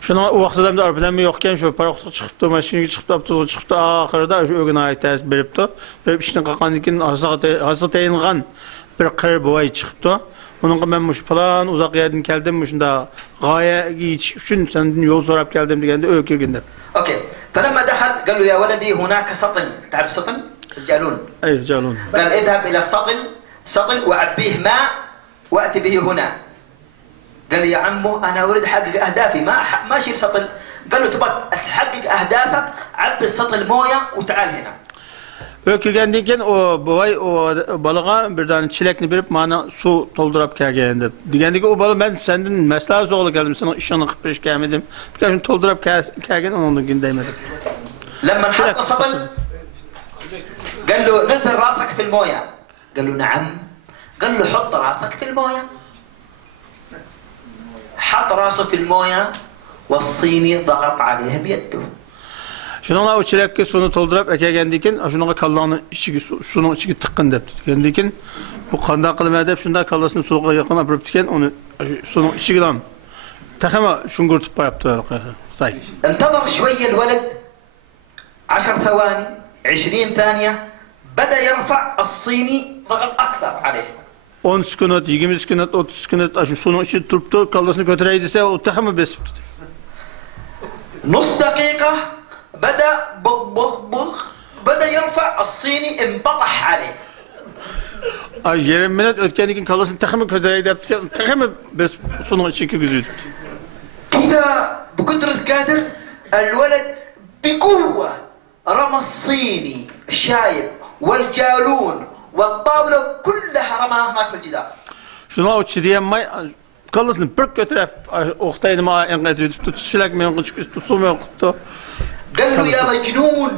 Şuna o vaxt adamda arpadan yokken şu paroxtuq çıxıbdı, maşini çıxıbdı, avtobus çıxıbdı, axırda şu ögün ayet təs beribdi. Berib işin qaqandikin hazır tayinğan bir qır boy çıxıbdı. Onun ben muş falan uzak yerden geldim muşunda gaye giyiş üçün senden yol sorup geldim degende ökürgünde. اوكي فلما دخل قال له يا ولدي هناك سطل تعرف سطل الجالون Ey calon. قال اذهب الى السطل سطل وعبيه ماء واتي به هنا قال لي يا عمو انا اريد احقق اهدافي ما اشيل سطل قال له تبغى تحقق اهدافك عبي السطل مويه وتعال هنا Ökürgenden keyin o boy o balığa bir tane çilekni berip bana su toldurup kelgen dep. Degendeki o balı ben senden maslahat soğulu geldim sana işini qıp beriş gelmedim. Birkaç toldurup kelgen ondan keyin değmedim. لما انحط السطل قال له نزل راسك في المويه قال له نعم قال له حط راسك في المويه حط راسه في المويه والصيني ضغط عليه بيده Şununla o çilekki sunu toldurup ekegendikin, şununla kallağını sunun içine tıkkın depti. Gendikin bu kanda kılım edip şunda kallasını soğuğa yakın apırıp diken onu sunun içine takama şungurtup yaptı. Say. انتظر شوية الولد 10 ثواني 20 ثانية بدأ يرفع الصيني ضغط أكثر عليه 10 sekund, 20 sekund, 30 sekund şu sunun içine turptu kallasını götüreydi o takama besip. نص دقيقة بدأ بغ بغ بغ بدأ يرفع الصيني انبطح عليه Ay 20 minut ötkendikin kallasını takama götüreydi takama besip sunun içine güzüydü. كذا بقدرة قادر الولد بقوة رمى الصيني الشايب والجالون والطاولة كلها رماها هناك في الجدار. Şuna o çidiyen may kallasını pırk götürüp oktaydı ma enqetip tutuşlak mı enqetip tutsu mu enqetip. قال له يا مجنون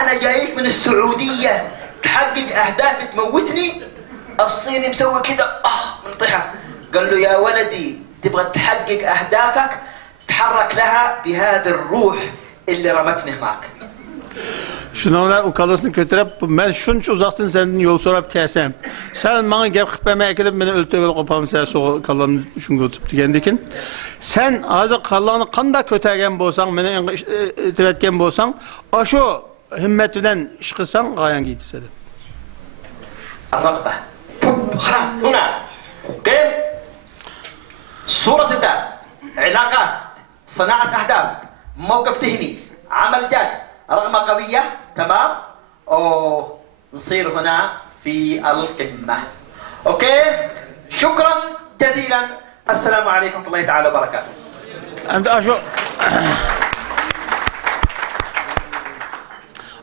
أنا جايك من السعودية تحقق أهدافي تموتني الصيني مسوي كذا منطحة قال له يا ولدي تبغى تحقق أهدافك تحرك لها بهذا الروح اللي رمتني هناك. Şuna o kallasını götürüp ben şunca uzaktan senden yol sorup kesem. Sen bana gep qıpama ekilip meni öldürüp qopam sen so kallamı şun götürüp degendikin. Sen azı kallanı qanda kötegen bolsan, meni etibetken bolsan, aşo himmet bilen iş qılsan gayan gitse. الرغبة خلاص هنا قيم صورة الذات علاقات صناعة أهداف موقف ذهني عمل جاد رغبة قوية تمام نصير هنا في القمة أوكي شكرا جزيلا السلام عليكم ورحمة الله تعالى وبركاته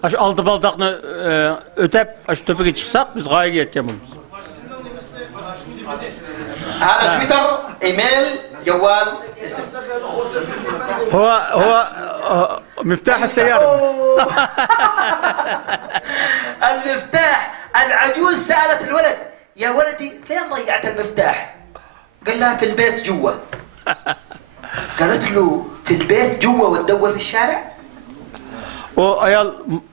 Aşo altı baldaqını ötep aşo töpege çıksak biz gayet yetken buluruz. هذا تويتر ايميل جوال اسم هو مفتاح السيارة. المفتاح العجوز سألت الولد يا ولدي فين ضيعت المفتاح؟ قال لها في البيت جوا. قالت له في البيت جوا وتدور في الشارع؟ O ayal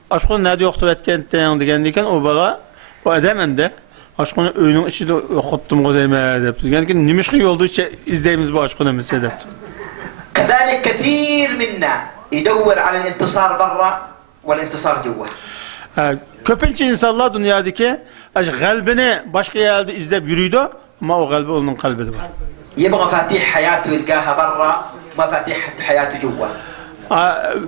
aşkın nerede yoktu etkenten degendiken o bala o adam de aşkını öğünün içinde okuttum gözüme depti. Yani nimişki yolda izleyimiz bu aşkını mesela depti. كذلك كثير منا يدور على الانتصار برا والانتصار جوا. Köpünçe insanlar dünyadaki kalbini başka yerde izleyip yürüydü ama o kalbi onun kalbidir. يبغى مفاتيح حياته يلقاها برا مفاتيح حياته جوا.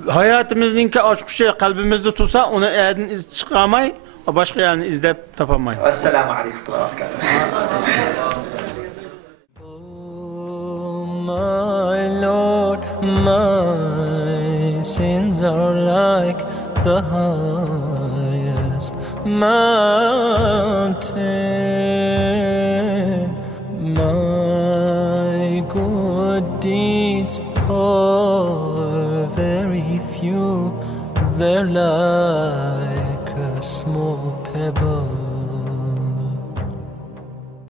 Hayatımızdaki aşk şey kalbimizde tutsa onu eğer çıkamay başka yerini izleyip tapamay. Esselamu aleyküm ve barakatuhu. My Lord, my sins are like the highest mountain. My good deeds are very few. They're like a small pebble